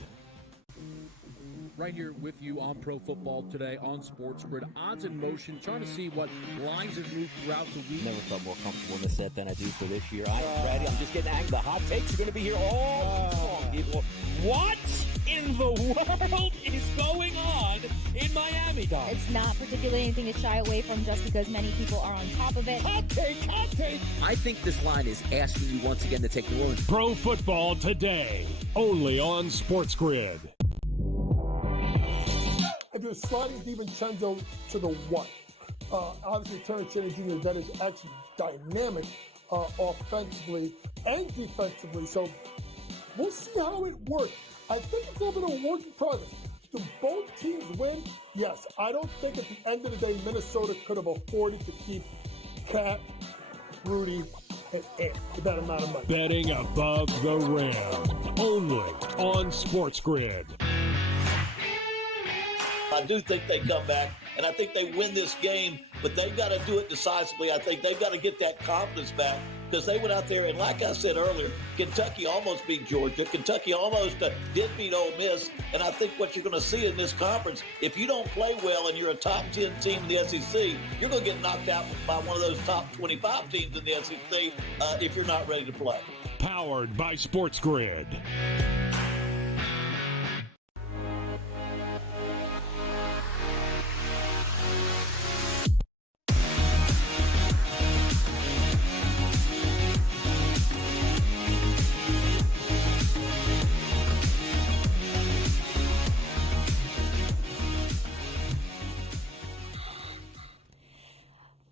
Right here with you on Pro Football Today on SportsGrid. Odds in motion, trying to see what lines have moved throughout the week. Never felt more comfortable in this set than I do for this year. I'm ready. I'm just getting angry. The hot takes are going to be here all long. What in the world is going on in Miami, Dom? It's not particularly anything to shy away from, just because many people are on top of it. Hot take, hot take. I think this line is asking you once again to take the Bruins. Pro Football Today, only on SportsGrid. If you're sliding DiVincenzo to the one, obviously Terrence Jr., that is actually dynamic offensively and defensively. So we'll see how it works. I think it's a little bit of a work in progress. Do both teams win? Yes. I don't think at the end of the day Minnesota could have afforded to keep Cat, Rudy, and Ant with that amount of money. Betting above the rim, only on SportsGrid. I do think they come back, and I think they win this game, but they've got to do it decisively. I think they've got to get that confidence back, because they went out there, and like I said earlier, Kentucky almost beat Georgia. Kentucky almost did beat Ole Miss, and I think what you're going to see in this conference, if you don't play well and you're a top 10 team in the SEC, you're going to get knocked out by one of those top 25 teams in the SEC if you're not ready to play. Powered by SportsGrid.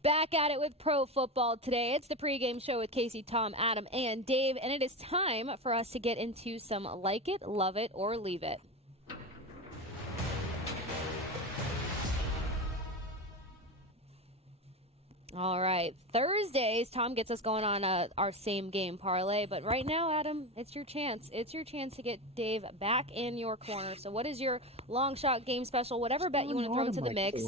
Back at it with Pro Football Today. It's the pregame show with Kasey, Tom, Adam, and Dave, and it is time for us to get into some like it, love it, or leave it. All right, Thursdays, Tom gets us going on our same game parlay, but right now, Adam, it's your chance. It's your chance to get Dave back in your corner. So what is your long shot game special, whatever bet you want to throw into the mix?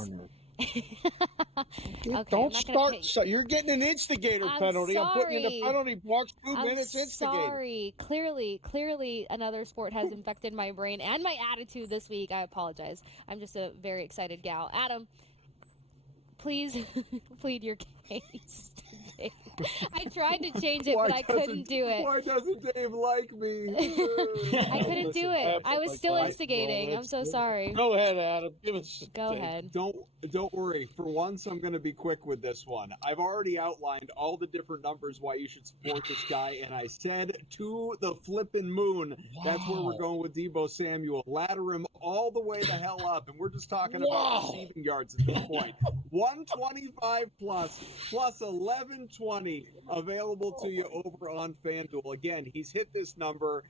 Don't start. So you're getting an instigator penalty. Sorry. I'm putting you in the penalty box. 2 minutes instigator. Sorry. Clearly, another sport has infected my brain and my attitude this week. I apologize. I'm just a very excited gal. Adam, please plead your case. I tried to change it, but I couldn't do it. Why doesn't Dave like me? I couldn't do it. I was still instigating. I'm so sorry. Go ahead, Adam. Go ahead. Don't worry. For once, I'm going to be quick with this one. I've already outlined all the different numbers why you should support this guy, and I said to the flippin' moon, that's where we're going with Deebo Samuel. Ladder him all the way the hell up, and we're just talking about receiving yards at this point. 125 plus 1120 available to you over on FanDuel. Again, he's hit this number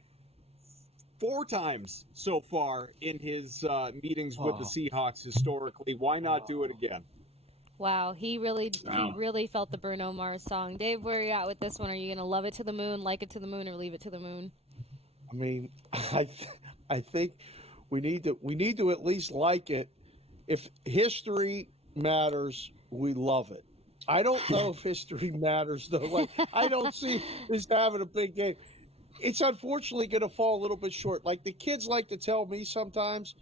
4 times so far in his meetings with the Seahawks historically. Why not do it again? Wow, he really felt the Bruno Mars song. Dave, where are you at with this one? Are you going to love it to the moon, like it to the moon, or leave it to the moon? I mean, I think we need to at least like it. If history matters, we love it. I don't know if history matters, though. Like, I don't see this having a big game. It's unfortunately going to fall a little bit short. Like, the kids like to tell me sometimes,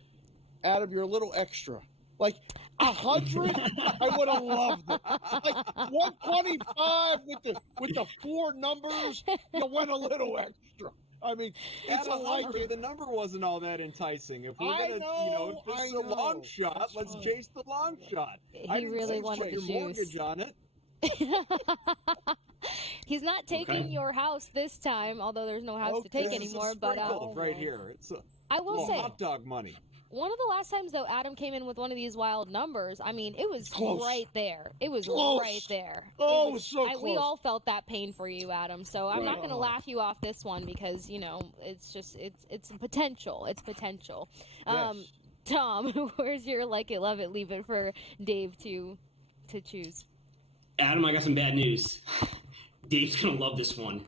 Adam, you're a little extra. Like, 100, I would have loved it. Like, 125 with the 4 numbers, you went a little extra. I mean, it's the number wasn't all that enticing. If we're gonna, if this is a long shot, let's chase the long shot. He really wanted the juice. Mortgage on it. He's not taking your house this time, although there's no house to take anymore. But right here, it's I will say hot dog money. One of the last times, though, Adam came in with one of these wild numbers. I mean, it was close. Right there. It was close. Right there. Oh, it was so close. We all felt that pain for you, Adam. So I'm not going to laugh you off this one because, it's just it's potential. It's potential. Yes. Tom, where's your like it, love it, leave it for Dave to choose? Adam, I got some bad news. Dave's going to love this one.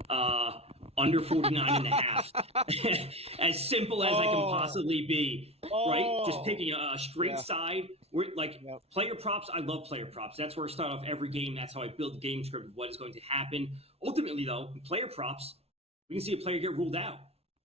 Under 49.5. As simple as I can possibly be, right? Just picking a straight side. Player props, I love player props. That's where I start off every game. That's how I build the game script of what is going to happen. Ultimately, though, in player props, we can see a player get ruled out,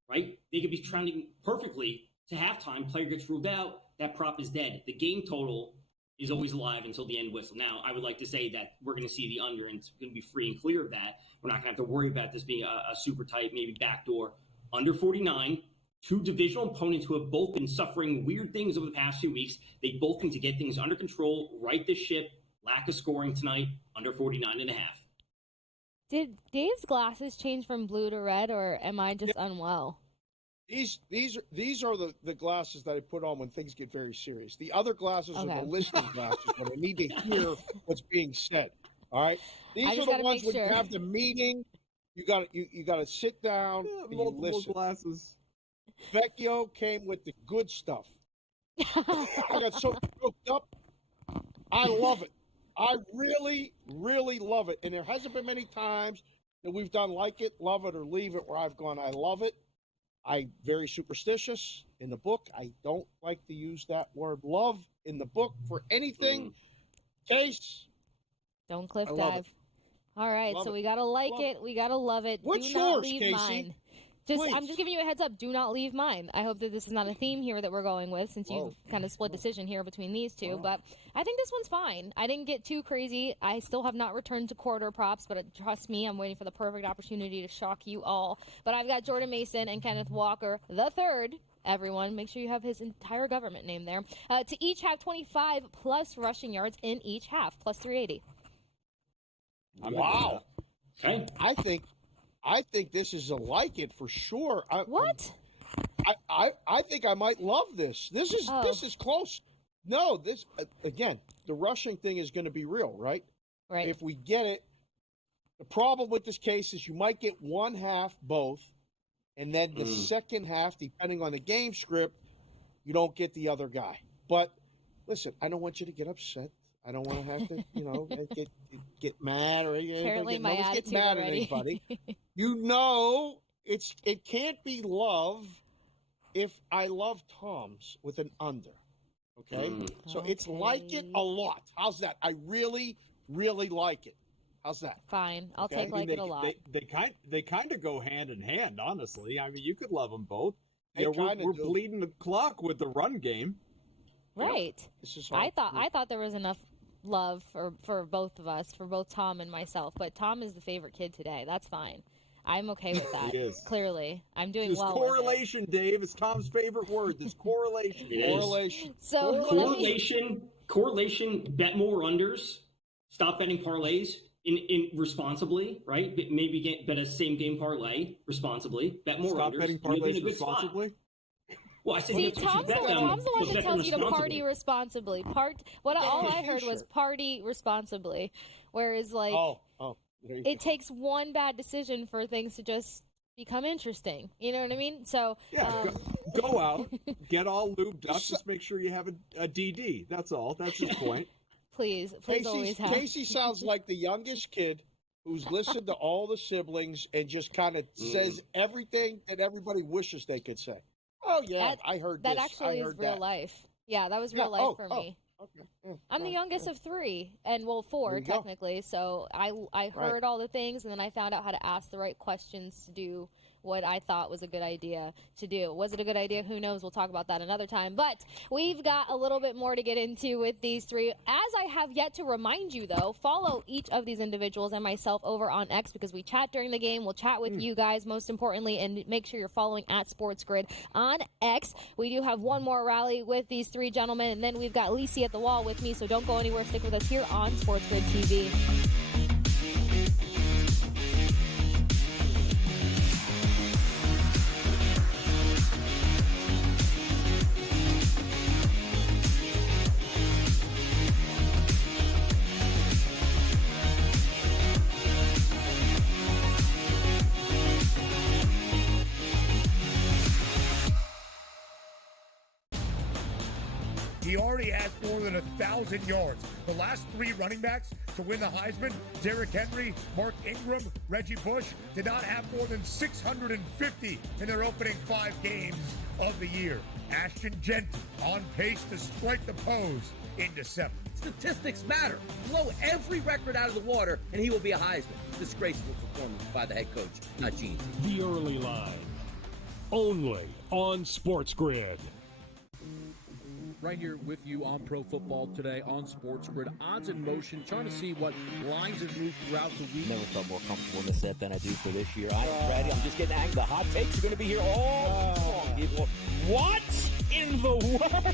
right? They could be trending perfectly to halftime. Player gets ruled out. That prop is dead. The game total is always alive until the end whistle. Now, I would like to say that we're going to see the under, and it's going to be free and clear of that. We're not going to have to worry about this being a super tight, maybe backdoor. Under 49, 2 divisional opponents who have both been suffering weird things over the past 2 weeks. They both need to get things under control, right this ship. Lack of scoring tonight, under 49.5. Did Dave's glasses change from blue to red, or am I just unwell? These are the glasses that I put on when things get very serious. The other glasses are the listening glasses when I need to hear what's being said. All right, these are the ones when you have the meeting. You got to sit down and you listen. Glasses. Vecchio came with the good stuff. I got so choked up. I love it. I really, really love it. And there hasn't been many times that we've done like it, love it, or leave it where I've gone, I love it. I'm very superstitious. In the book, I don't like to use that word love in the book for anything. Case. Don't cliff dive. All right, so we got to like it. We got to love it. What's Do not yours, leave Kasey? mine. I'm just giving you a heads up. Do not leave mine. I hope that this is not a theme here that we're going with, since you kind of split decision here between these two. But I think this one's fine. I didn't get too crazy. I still have not returned to quarter props, but trust me, I'm waiting for the perfect opportunity to shock you all. But I've got Jordan Mason and Kenneth Walker III. Everyone, make sure you have his entire government name there. To each have 25 plus rushing yards in each half, plus 380. Wow. Okay. I think this is a like it for sure. What? I think I might love this. This is close. No, this again, the rushing thing is going to be real, right? Right. If we get it, the problem with this case is you might get one half both, and then the second half, depending on the game script, you don't get the other guy. But listen, I don't want you to get upset. I don't want to have to, get mad or anything. Apparently my attitude get mad already. at anybody. It can't be love if I love Tom's with an under. Okay? So it's like it a lot. How's that? I really, really like it. How's that? Fine. I'll Okay. take like it a lot. They kind of go hand in hand, honestly. I mean, you could love them both. They We're do. bleeding the clock with the run game. Right. This is I thought there was enough love for both of us, for both Tom and myself. But Tom is the favorite kid today. That's fine. I'm okay with that. He is. Clearly, I'm doing This well. correlation, Dave, is Tom's favorite word. This correlation. Correlation. So correlation. Bet more unders. Stop betting parlays in responsibly, right? Maybe bet a same game parlay responsly. Bet more Stop unders. betting parlays responsibly. Well, I said See, that's what you Tom's bet them, the one but that bet tells you to responsibly. party responsibly. All I heard was party responsibly, whereas like it takes one bad decision for things to just become interesting. You know what I mean? So yeah, go out, get all lubed up, just make sure you have a DD. That's all. That's his point. Please always have. Casey sounds like the youngest kid who's listened to all the siblings and just kind of says everything that everybody wishes they could say. Oh, yeah, I heard that. this. Actually is real life. Yeah, that was real life for me. Okay. I'm the youngest of three, and four technically. So I heard all the things, and then I found out how to ask the right questions to do what I thought was a good idea to do. Was it a good idea? Who knows? We'll talk about that another time. But we've got a little bit more to get into with these three. As I have yet to remind you, though, follow each of these individuals and myself over on X because we chat during the game. We'll chat with you guys, most importantly, and make sure you're following at SportsGrid on X. We do have one more rally with these three gentlemen, and then we've got Lisi at the wall with me, so don't go anywhere. Stick with us here on SportsGrid TV. He already has more than 1,000 yards. The last three running backs to win the Heisman, Derrick Henry, Mark Ingram, Reggie Bush, did not have more than 650 in their opening 5 games of the year. Ashton Genty on pace to strike the pose in December. Statistics matter. Blow every record out of the water, and he will be a Heisman. Disgraceful performance by the head coach, not Gene. The early line. Only on SportsGrid. Right here with you on Pro Football Today on SportsGrid. Odds in motion, trying to see what lines have moved throughout the week. Never felt more comfortable in the set than I do for this year. I'm ready. I'm just getting angry. The hot takes are going to be here all long. What in the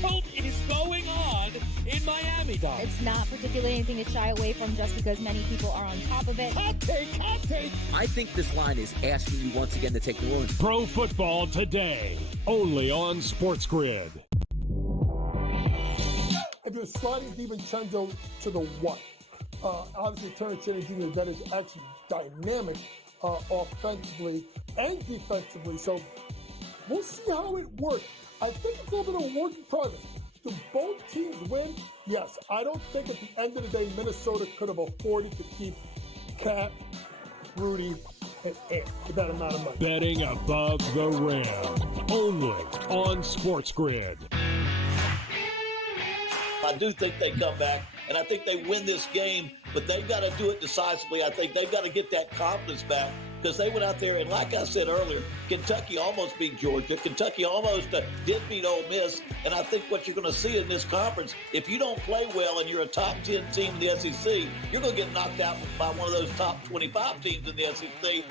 world is going on in Miami, Dom? It's not particularly anything to shy away from just because many people are on top of it. Hot take. I think this line is asking you once again to take the wound. Pro Football Today, only on SportsGrid. If you're sliding DiVincenzo to the one, obviously Terrence Jr. that is actually dynamic offensively and defensively. So we'll see how it works. I think it's a little bit of a work in progress. Do both teams win? Yes. I don't think at the end of the day Minnesota could have afforded to keep Cat, Rudy, and Ant for that amount of money. Betting above the rim, only on SportsGrid. I do think they come back, and I think they win this game, but they've got to do it decisively. I think they've got to get that confidence back because they went out there, and like I said earlier, Kentucky almost beat Georgia. Kentucky almost did beat Ole Miss, and I think what you're going to see in this conference, if you don't play well and you're a top 10 team in the SEC, you're going to get knocked out by one of those top 25 teams in the SEC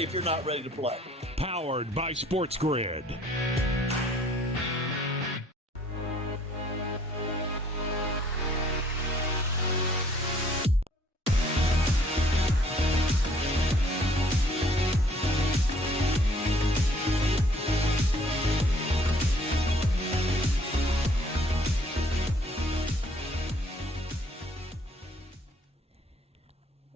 if you're not ready to play. Powered by SportsGrid.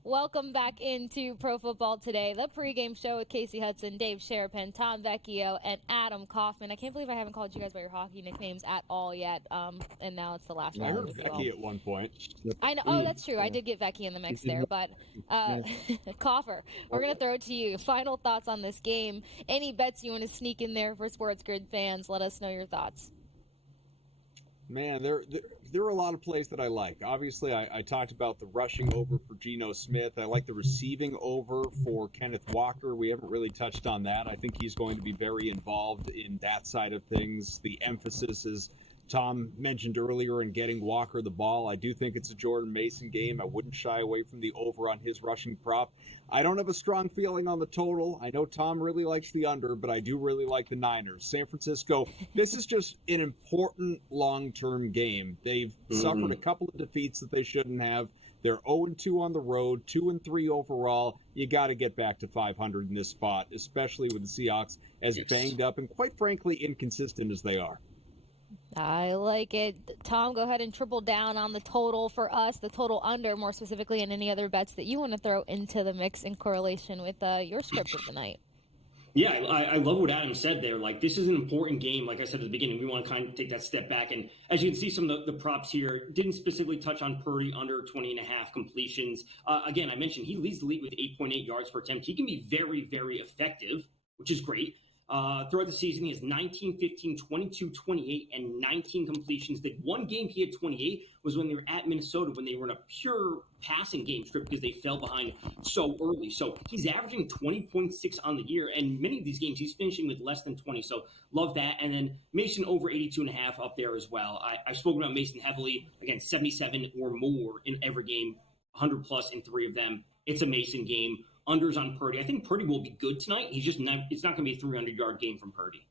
Welcome back into Pro Football Today, the pregame show with Kasey Hudson, Dave Sharapan, Tom Vecchio, and Adam Kaufman. I can't believe I haven't called you guys by your hockey nicknames at all yet, and now it's the last I round. heard Vecchio at one point. I know. Oh, that's true. I did get Vecchio in the mix there, but Coffer, we're going to throw it to you. Final thoughts on this game. Any bets you want to sneak in there for SportsGrid fans? Let us know your thoughts. Man, there are a lot of plays that I like. Obviously, I talked about the rushing over for Geno Smith. I like the receiving over for Kenneth Walker. We haven't really touched on that. I think he's going to be very involved in that side of things. The emphasis is, Tom mentioned earlier, in getting Walker the ball. I do think it's a Jordan Mason game. I wouldn't shy away from the over on his rushing prop. I don't have a strong feeling on the total. I know Tom really likes the under, but I do really like the Niners. San Francisco, this is just an important long-term game. They've suffered a couple of defeats that they shouldn't have. They're 0-2 on the road, 2-3 overall. You got to get back to 500 in this spot, especially with the Seahawks as banged up and, quite frankly, inconsistent as they are. I like it. Tom, go ahead and triple down on the total for us, the total under more specifically, and any other bets that you want to throw into the mix in correlation with your script of the night. Yeah, I love what Adam said there. Like, this is an important game. Like I said at the beginning, we want to kind of take that step back. And as you can see, some of the props here didn't specifically touch on Purdy under 20.5 completions. Again, I mentioned he leads the league with 8.8 yards per attempt. He can be very, very effective, which is great. Throughout the season, he has 19, 15, 22, 28, and 19 completions. The one game he had 28 was when they were at Minnesota, when they were in a pure passing game script because they fell behind so early. So he's averaging 20.6 on the year, and many of these games he's finishing with less than 20. So love that. And then Mason over 82.5 up there as well. I've spoken about Mason heavily. Again, 77 or more in every game, 100 plus in 3 of them. It's a Mason game. Unders on Purdy. I think Purdy will be good tonight. It's not going to be a 300-yard game from Purdy.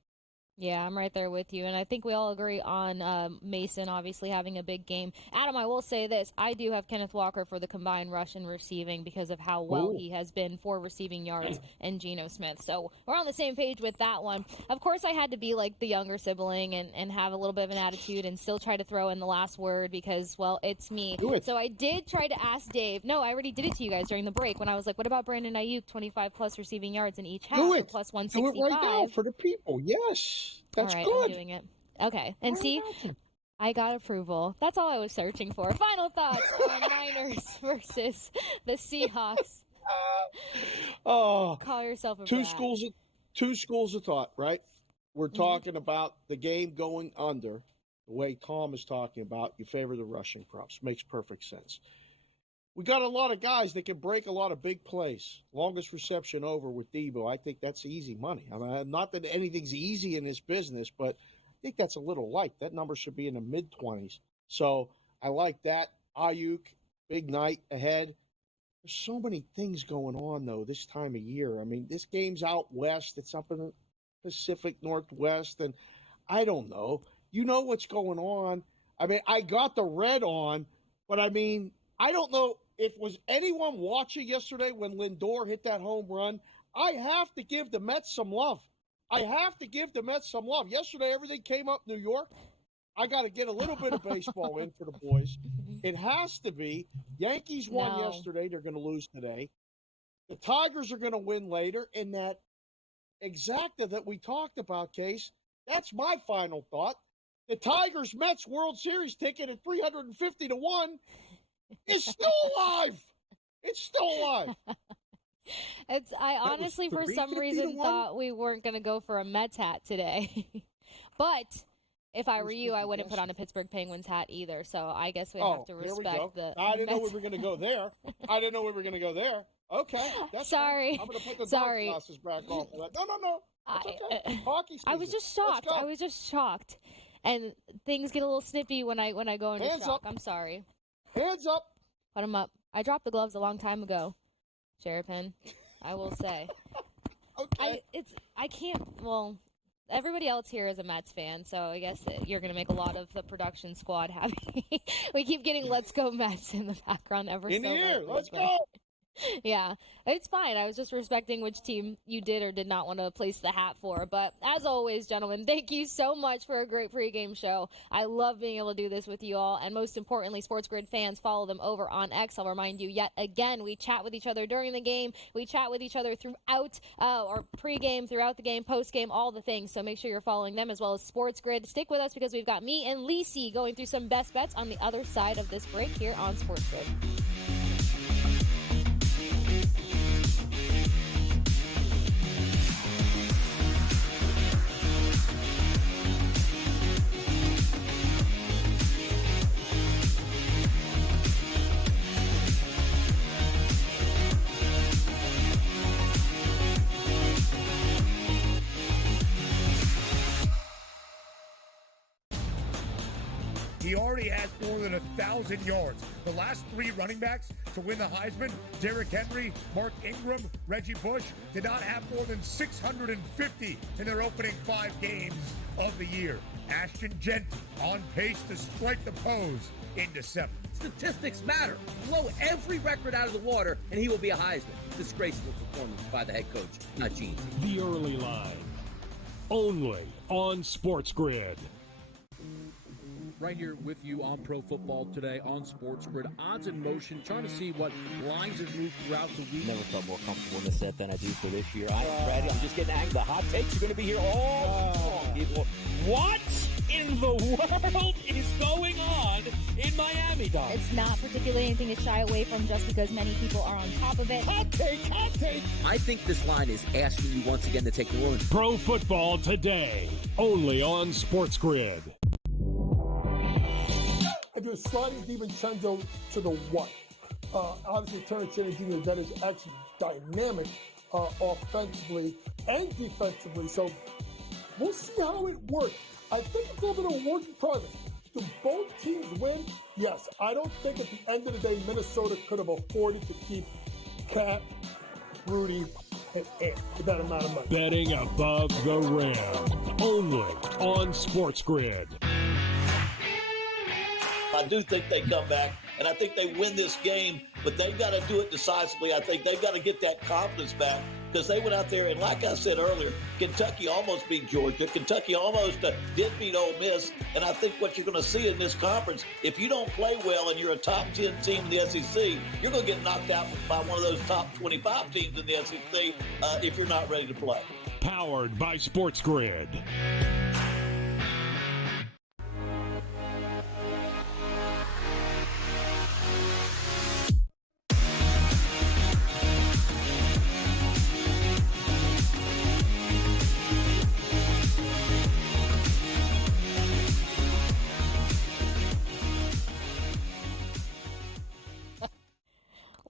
Yeah, I'm right there with you. And I think we all agree on Mason obviously having a big game. Adam, I will say this. I do have Kenneth Walker for the combined rush and receiving because of how well he has been for receiving yards and Geno Smith. So we're on the same page with that one. Of course, I had to be like the younger sibling and have a little bit of an attitude and still try to throw in the last word because, well, it's me. So I did try to ask Dave. No, I already did it to you guys during the break when I was like, what about Brandon Ayuk, 25-plus receiving yards in each half for plus 165? Do it right now for the people. Yes. That's all right, good. I'm doing it. Okay. And see, I got approval. That's all I was searching for. Final thoughts on Niners versus the Seahawks. Call yourself a two brat. schools of thought, right? We're talking about the game going under. The way Tom is talking about, you favor the rushing props. Makes perfect sense. We got a lot of guys that can break a lot of big plays. Longest reception over with Debo. I think that's easy money. I mean, not that anything's easy in this business, but I think that's a little light. That number should be in the mid-20s. So I like that. Ayuk, big night ahead. There's so many things going on, though, this time of year. I mean, this game's out west. It's up in the Pacific Northwest, and I don't know. You know what's going on. I mean, I got the red on, but I mean, I don't know. If was anyone watching yesterday when Lindor hit that home run, I have to give the Mets some love. Yesterday, everything came up New York. I got to get a little bit of baseball in for the boys. It has to be. Yankees won yesterday. They're going to lose today. The Tigers are going to win later. And that exacta that we talked about, Case, that's my final thought. The Tigers-Mets World Series ticket at 350 to 1. It's still alive. I honestly, for some reason, thought we weren't going to go for a Mets hat today. But if I were you, I wouldn't put on a Pittsburgh Penguins hat either. So I guess we have to respect the I didn't know we were going to go there. Okay. That's sorry. Fine. I'm going to put the dark glasses back on. No. That's okay. Hockey season. I was just shocked. And things get a little snippy when I go into Hands shock. up. I'm sorry. Hands up. Put them up. I dropped the gloves a long time ago, Sharapan. I will say. Okay. I can't. Well, everybody else here is a Mets fan, so I guess you're going to make a lot of the production squad happy. We keep getting "Let's Go Mets" in the background ever in so the ear. much. Let's go. Yeah, it's fine. I was just respecting which team you did or did not want to place the hat for. But as always, gentlemen, thank you so much for a great pregame show. I love being able to do this with you all. And most importantly, SportsGrid fans, follow them over on X. I'll remind you yet again, we chat with each other during the game. We chat with each other throughout or pregame, throughout the game, postgame, all the things. So make sure you're following them as well as SportsGrid. Stick with us because we've got me and Lisi going through some best bets on the other side of this break here on SportsGrid. He already has more than 1,000 yards. The last three running backs to win the Heisman, Derrick Henry, Mark Ingram, Reggie Bush, did not have more than 650 in their opening 5 games of the year. Ashton Genty on pace to strike the pose in December. Statistics matter. Blow every record out of the water, and he will be a Heisman. Disgraceful performance by the head coach, not Gene. The Early Line, only on SportsGrid. Right here with you on Pro Football Today on SportsGrid. Odds in motion, trying to see what lines have moved throughout the week. Never felt more comfortable in this set than I do for this year. I am ready. I'm just getting angry. The hot takes are going to be here all long, people. What in the world is going on in Miami, Dom? It's not particularly anything to shy away from just because many people are on top of it. Hot take, hot take. I think this line is asking you once again to take the wound. Pro Football Today, only on SportsGrid. If you're sliding DiVincenzo to the what? Obviously, Terrence Jr. that is actually dynamic offensively and defensively. So we'll see how it works. I think it's a little bit of a work in progress. Do both teams win? Yes. I don't think at the end of the day Minnesota could have afforded to keep Cat, Rudy, and Ant for that amount of money. Betting above the rim, only on SportsGrid. I do think they come back, and I think they win this game, but they've got to do it decisively. I think they've got to get that confidence back because they went out there, and like I said earlier, Kentucky almost beat Georgia. Kentucky almost did beat Ole Miss, and I think what you're going to see in this conference, if you don't play well and you're a top 10 team in the SEC, you're going to get knocked out by one of those top 25 teams in the SEC if you're not ready to play. Powered by SportsGrid.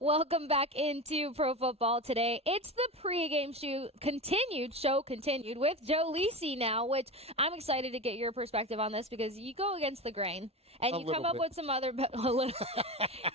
Welcome back into Pro Football Today. It's the pregame show continued with Joe Lisi now, which I'm excited to get your perspective on this because you go against the grain and you come up with some other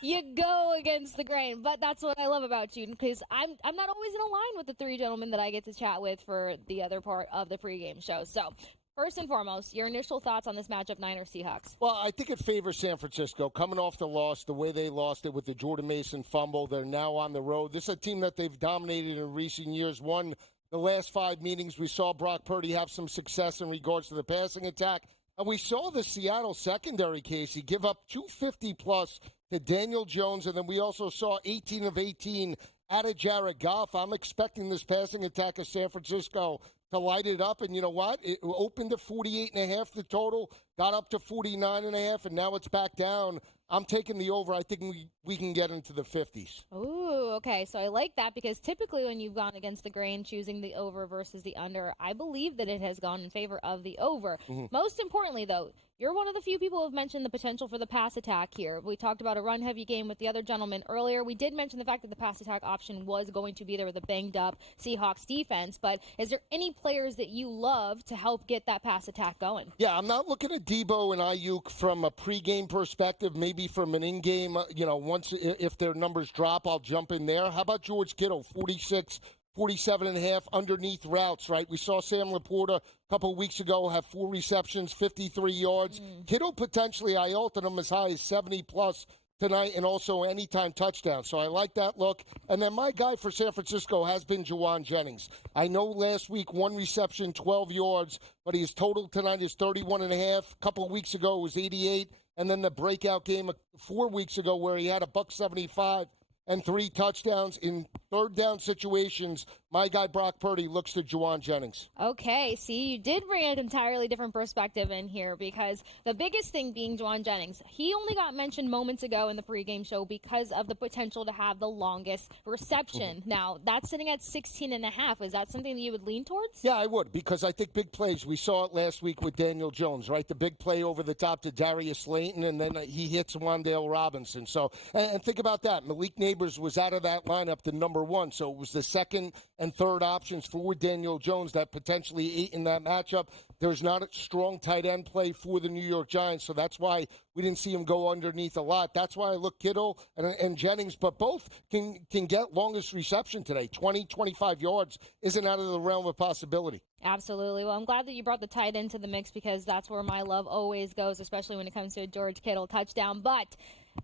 you go against the grain, but that's what I love about you because I'm not always in a line with the three gentlemen that I get to chat with for the other part of the pregame show. So first and foremost, your initial thoughts on this matchup, Niners-Seahawks. Well, I think it favors San Francisco. Coming off the loss, the way they lost it with the Jordan Mason fumble, they're now on the road. This is a team that they've dominated in recent years. Won the last 5 meetings. We saw Brock Purdy have some success in regards to the passing attack. And we saw the Seattle secondary, Casey, give up 250-plus to Daniel Jones. And then we also saw 18 of 18 out of Jared Goff. I'm expecting this passing attack of San Francisco to light it up, and you know what? It opened to 48.5 the total, got up to 49.5, and now it's back down. I'm taking the over. I think we can get into the 50s. Ooh, okay. So I like that because typically when you've gone against the grain, choosing the over versus the under, I believe that it has gone in favor of the over. Mm-hmm. Most importantly, though, you're one of the few people who have mentioned the potential for the pass attack here. We talked about a run-heavy game with the other gentleman earlier. We did mention the fact that the pass attack option was going to be there with a banged-up Seahawks defense, but is there any players that you love to help get that pass attack going? Yeah, I'm not looking at Debo and Ayuk from a pregame perspective, maybe from an in-game, once if their numbers drop, I'll jump in there. How about George Kittle, 47.5 underneath routes, right? We saw Sam Laporta a couple of weeks ago have 4 receptions, 53 yards. Kittle potentially, I altered him as high as 70-plus tonight and also anytime touchdown. So I like that look. And then my guy for San Francisco has been Juwan Jennings. I know last week 1 reception, 12 yards, but his total tonight is 31.5. A couple of weeks ago it was 88. And then the breakout game 4 weeks ago where he had $175 and 3 touchdowns in third down situations. My guy Brock Purdy looks to Juwan Jennings. Okay, see, you did bring an entirely different perspective in here because the biggest thing being Juwan Jennings. He only got mentioned moments ago in the pregame show because of the potential to have the longest reception. Mm-hmm. Now, that's sitting at 16.5. Is that something that you would lean towards? Yeah, I would, because I think big plays. We saw it last week with Daniel Jones, right? The big play over the top to Darius Slayton, and then he hits Wan'Dale Robinson. So, and think about that. Malik Neighbors was out of that lineup to number 1, so it was the second and third options for Daniel Jones that potentially ate in that matchup. There's not a strong tight end play for the New York Giants, so that's why we didn't see him go underneath a lot. That's why I look Kittle and Jennings, but both can get longest reception today. 20, 25 yards isn't out of the realm of possibility. Absolutely. Well, I'm glad that you brought the tight end to the mix because that's where my love always goes, especially when it comes to a George Kittle touchdown. But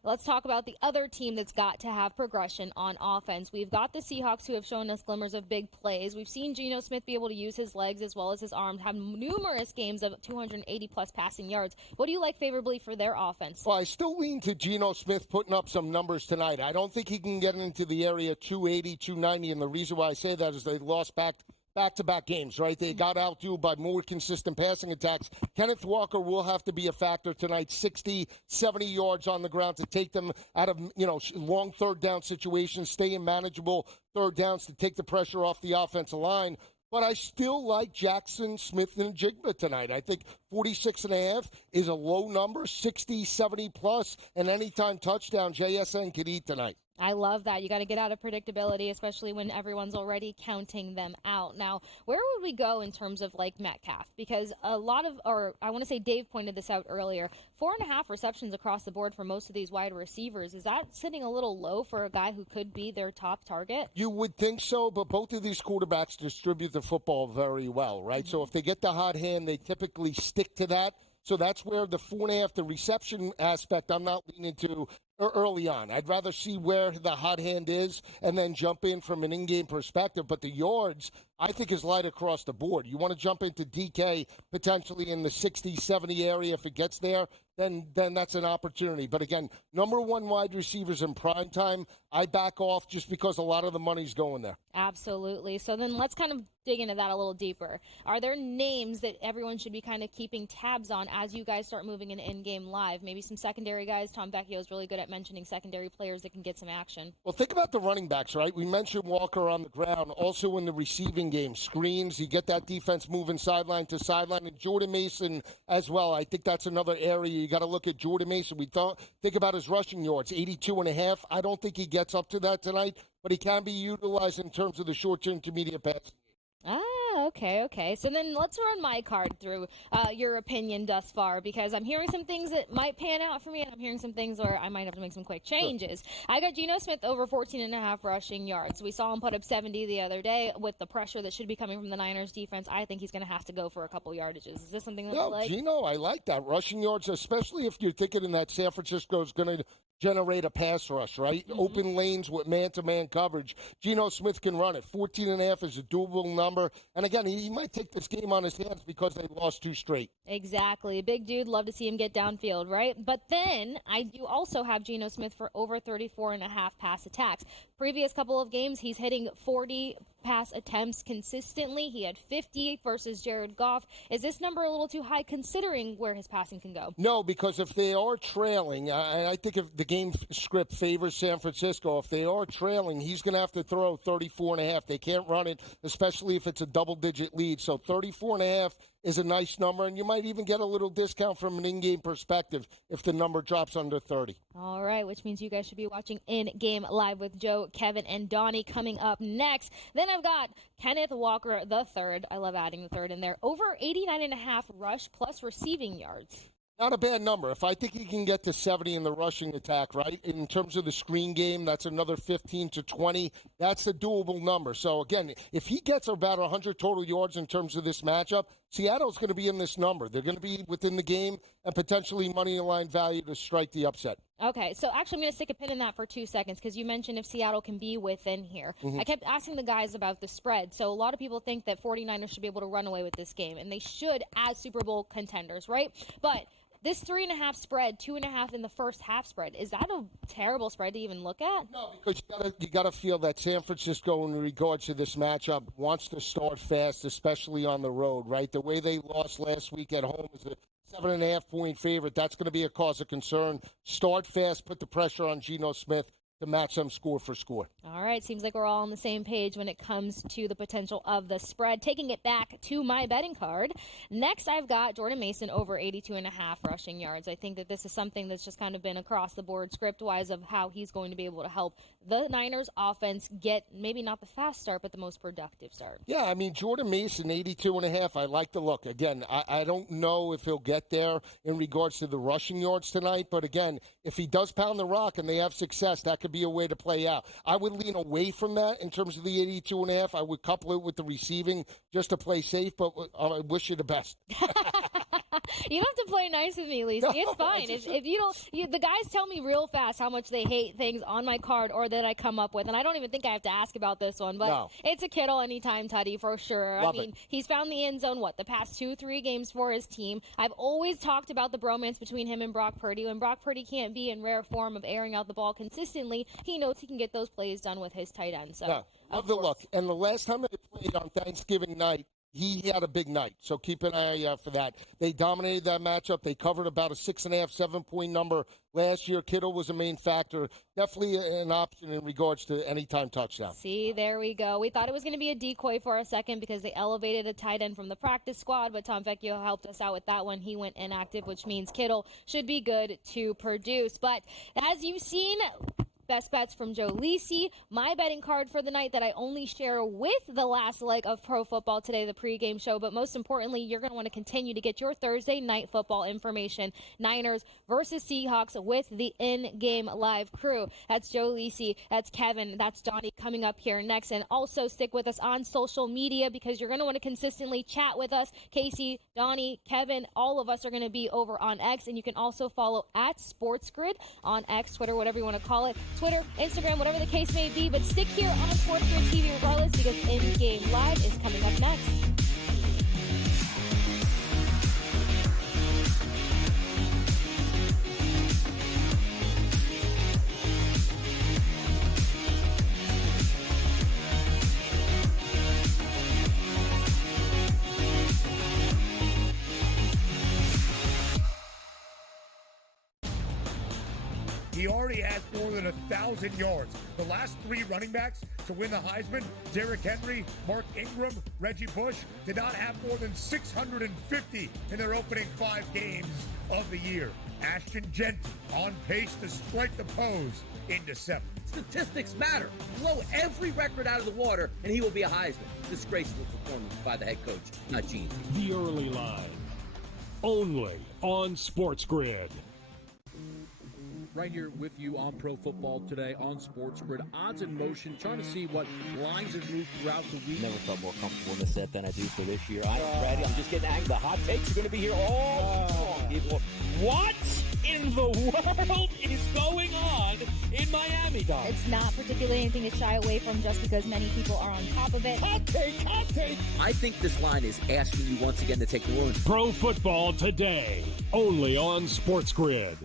let's talk about the other team that's got to have progression on offense. We've got the Seahawks who have shown us glimmers of big plays. We've seen Geno Smith be able to use his legs as well as his arms, have numerous games of 280-plus passing yards. What do you like favorably for their offense? Well, I still lean to Geno Smith putting up some numbers tonight. I don't think he can get into the area 280, 290, and the reason why I say that is they lost back-to-back games, right? They got outdueled by more consistent passing attacks. Kenneth Walker will have to be a factor tonight, 60, 70 yards on the ground to take them out of, long third down situations, stay in manageable third downs to take the pressure off the offensive line. But I still like Jackson, Smith, and Jigba tonight. I think 46.5 is a low number, 60, 70-plus, and anytime touchdown, JSN could eat tonight. I love that. You got to get out of predictability, especially when everyone's already counting them out. Now, where would we go in terms of like Metcalf? Because I want to say Dave pointed this out earlier, 4.5 receptions across the board for most of these wide receivers. Is that sitting a little low for a guy who could be their top target? You would think so, but both of these quarterbacks distribute the football very well, right? So if they get the hot hand, they typically stick to that. So that's where the 4.5, the reception aspect, I'm not leaning to early on. I'd rather see where the hot hand is and then jump in from an in-game perspective. But the yards, I think, is light across the board. You want to jump into DK potentially in the 60, 70 area. If it gets there, then that's an opportunity. But again, number one wide receivers in prime time, I back off just because a lot of the money's going there. Absolutely. So then let's kind of dig into that a little deeper. Are there names that everyone should be kind of keeping tabs on as you guys start moving into in-game live? Maybe some secondary guys. Tom Vecchio is really good at mentioning secondary players that can get some action. Well, think about the running backs, right? We mentioned Walker on the ground. Also in the receiving game, screens. You get that defense moving sideline to sideline. And Jordan Mason as well. I think that's another area you got to look at. Jordan Mason. Think about his rushing yards, 82.5. I don't think he gets up to that tonight, but he can be utilized in terms of the short to intermediate pass. Okay. So then let's run my card through your opinion thus far, because I'm hearing some things that might pan out for me, and I'm hearing some things where I might have to make some quick changes. Sure. I got Geno Smith over 14.5 rushing yards. We saw him put up 70 the other day with the pressure that should be coming from the Niners defense. I think he's going to have to go for a couple yardages. Is this something that you like? Geno, I like that. Rushing yards, especially if you're thinking in that San Francisco is going to generate a pass rush, right? Mm-hmm. Open lanes with man-to-man coverage. Geno Smith can run it. 14.5 is a doable number. And again, he might take this game on his hands because they lost 2 straight. Exactly. Big dude, love to see him get downfield, right? But then I do also have Geno Smith for over 34.5 pass attacks. Previous couple of games, he's hitting 40 pass attempts consistently. He had 50 versus Jared Goff. Is this number a little too high considering where his passing can go? No, because if they are trailing, and I think if the game script favors San Francisco, if they are trailing, he's going to have to throw 34.5. They can't run it, especially if it's a double-digit lead. So 34.5 is a nice number, and you might even get a little discount from an in-game perspective if the number drops under 30. All right, which means you guys should be watching In-Game Live with Joe, Kevin, and Donnie coming up next. Then I've got Kenneth Walker the third. I love adding the third in there. Over 89.5 rush plus receiving yards. Not a bad number. If I think he can get to 70 in the rushing attack, right, in terms of the screen game, that's another 15 to 20. That's a doable number. So, again, if he gets about 100 total yards in terms of this matchup, Seattle's going to be in this number. They're going to be within the game and potentially money line value to strike the upset. Okay, so actually I'm going to stick a pin in that for 2 seconds because you mentioned if Seattle can be within here. Mm-hmm. I kept asking the guys about the spread. So a lot of people think that 49ers should be able to run away with this game, and they should as Super Bowl contenders, right? But this 3.5 spread, 2.5 in the first half spread, is that a terrible spread to even look at? No, because you got to feel that San Francisco, in regards to this matchup, wants to start fast, especially on the road, right? The way they lost last week at home is a 7.5-point favorite. That's going to be a cause of concern. Start fast, put the pressure on Geno Smith. to match them score for score. All right, seems like we're all on the same page when it comes to the potential of the spread. Taking it back to my betting card, next I've got Jordan Mason over 82.5 rushing yards. I think that this is something that's just kind of been across the board script-wise of how he's going to be able to help the Niners offense get maybe not the fast start, but the most productive start. Yeah, I mean, Jordan Mason, 82.5, I like the look. Again, I don't know if he'll get there in regards to the rushing yards tonight, but again, if he does pound the rock and they have success, that could be a way to play out. I would lean away from that in terms of the 82.5. I would couple it with the receiving just to play safe, but I wish you the best. You don't have to play nice with me, Lisa. It's fine. If you don't, the guys tell me real fast how much they hate things on my card or that I come up with, and I don't even think I have to ask about this one, but it's a Kittle anytime tutty for sure. Love I mean, it. he's found the end zone, the past 2-3 games for his team. I've always talked about the bromance between him and Brock Purdy. When Brock Purdy can't be in rare form of airing out the ball consistently, he knows he can get those plays done with his tight end. So, love the look. And the last time they played on Thanksgiving night, he had a big night, so keep an eye out for that. They dominated that matchup. They covered about a 6.5, 7-point number last year. Kittle was a main factor. Definitely an option in regards to anytime touchdown. See, there we go. We thought it was going to be a decoy for a second because they elevated a tight end from the practice squad, but Tom Vecchio helped us out with that one. He went inactive, which means Kittle should be good to produce. But as you've seen, best bets from Joe Lisi, my betting card for the night that I only share with the last leg of Pro Football Today, the pregame show. But most importantly, you're going to want to continue to get your Thursday night football information. Niners versus Seahawks with the in-game live crew. That's Joe Lisi, that's Kevin, that's Donnie coming up here next. And also stick with us on social media because you're going to want to consistently chat with us. Kasey, Donnie, Kevin, all of us are going to be over on X. And you can also follow at SportsGrid on X, Twitter, whatever you want to call it. Twitter, Instagram, whatever the case may be, but stick here on SportsGrid TV regardless because In-Game Live is coming up next. He already has more than 1,000 yards. The last 3 running backs to win the Heisman, Derrick Henry, Mark Ingram, Reggie Bush, did not have more than 650 in their opening 5 games of the year. Ashton Genty on pace to strike the pose in December. Statistics matter. Blow every record out of the water, and he will be a Heisman. Disgraceful performance by the head coach, not Gene. The early line, only on SportsGrid. Right here with you on Pro Football Today on SportsGrid. Odds in motion, trying to see what lines have moved throughout the week. Never felt more comfortable in the set than I do for this year. I'm ready. I'm just getting angry. The hot takes are going to be here all people. What in the world is going on in Miami, Dom? It's not particularly anything to shy away from just because many people are on top of it. Hot take, hot take. I think this line is asking you once again to take the wound. Pro Football Today, only on SportsGrid.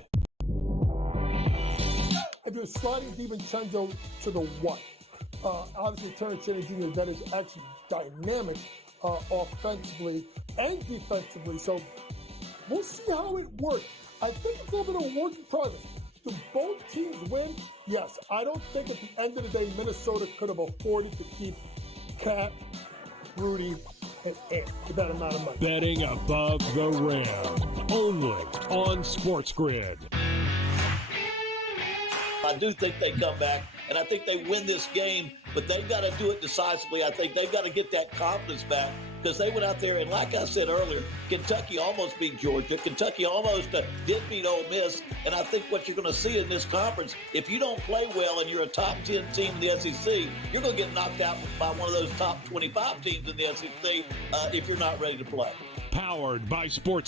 If you're sliding DiVincenzo to the what? Obviously, Terrence Jr. that is actually dynamic offensively and defensively. So we'll see how it works. I think it's a little bit of a work in progress. Do both teams win? Yes. I don't think at the end of the day, Minnesota could have afforded to keep Cat, Rudy, and Ant with that amount of money. Betting above the rim, only on SportsGrid. I do think they come back, and I think they win this game, but they've got to do it decisively. I think they've got to get that confidence back because they went out there, and like I said earlier, Kentucky almost beat Georgia. Kentucky almost did beat Ole Miss, and I think what you're going to see in this conference, if you don't play well and you're a top 10 team in the SEC, you're going to get knocked out by one of those top 25 teams in the SEC if you're not ready to play. Powered by Sports.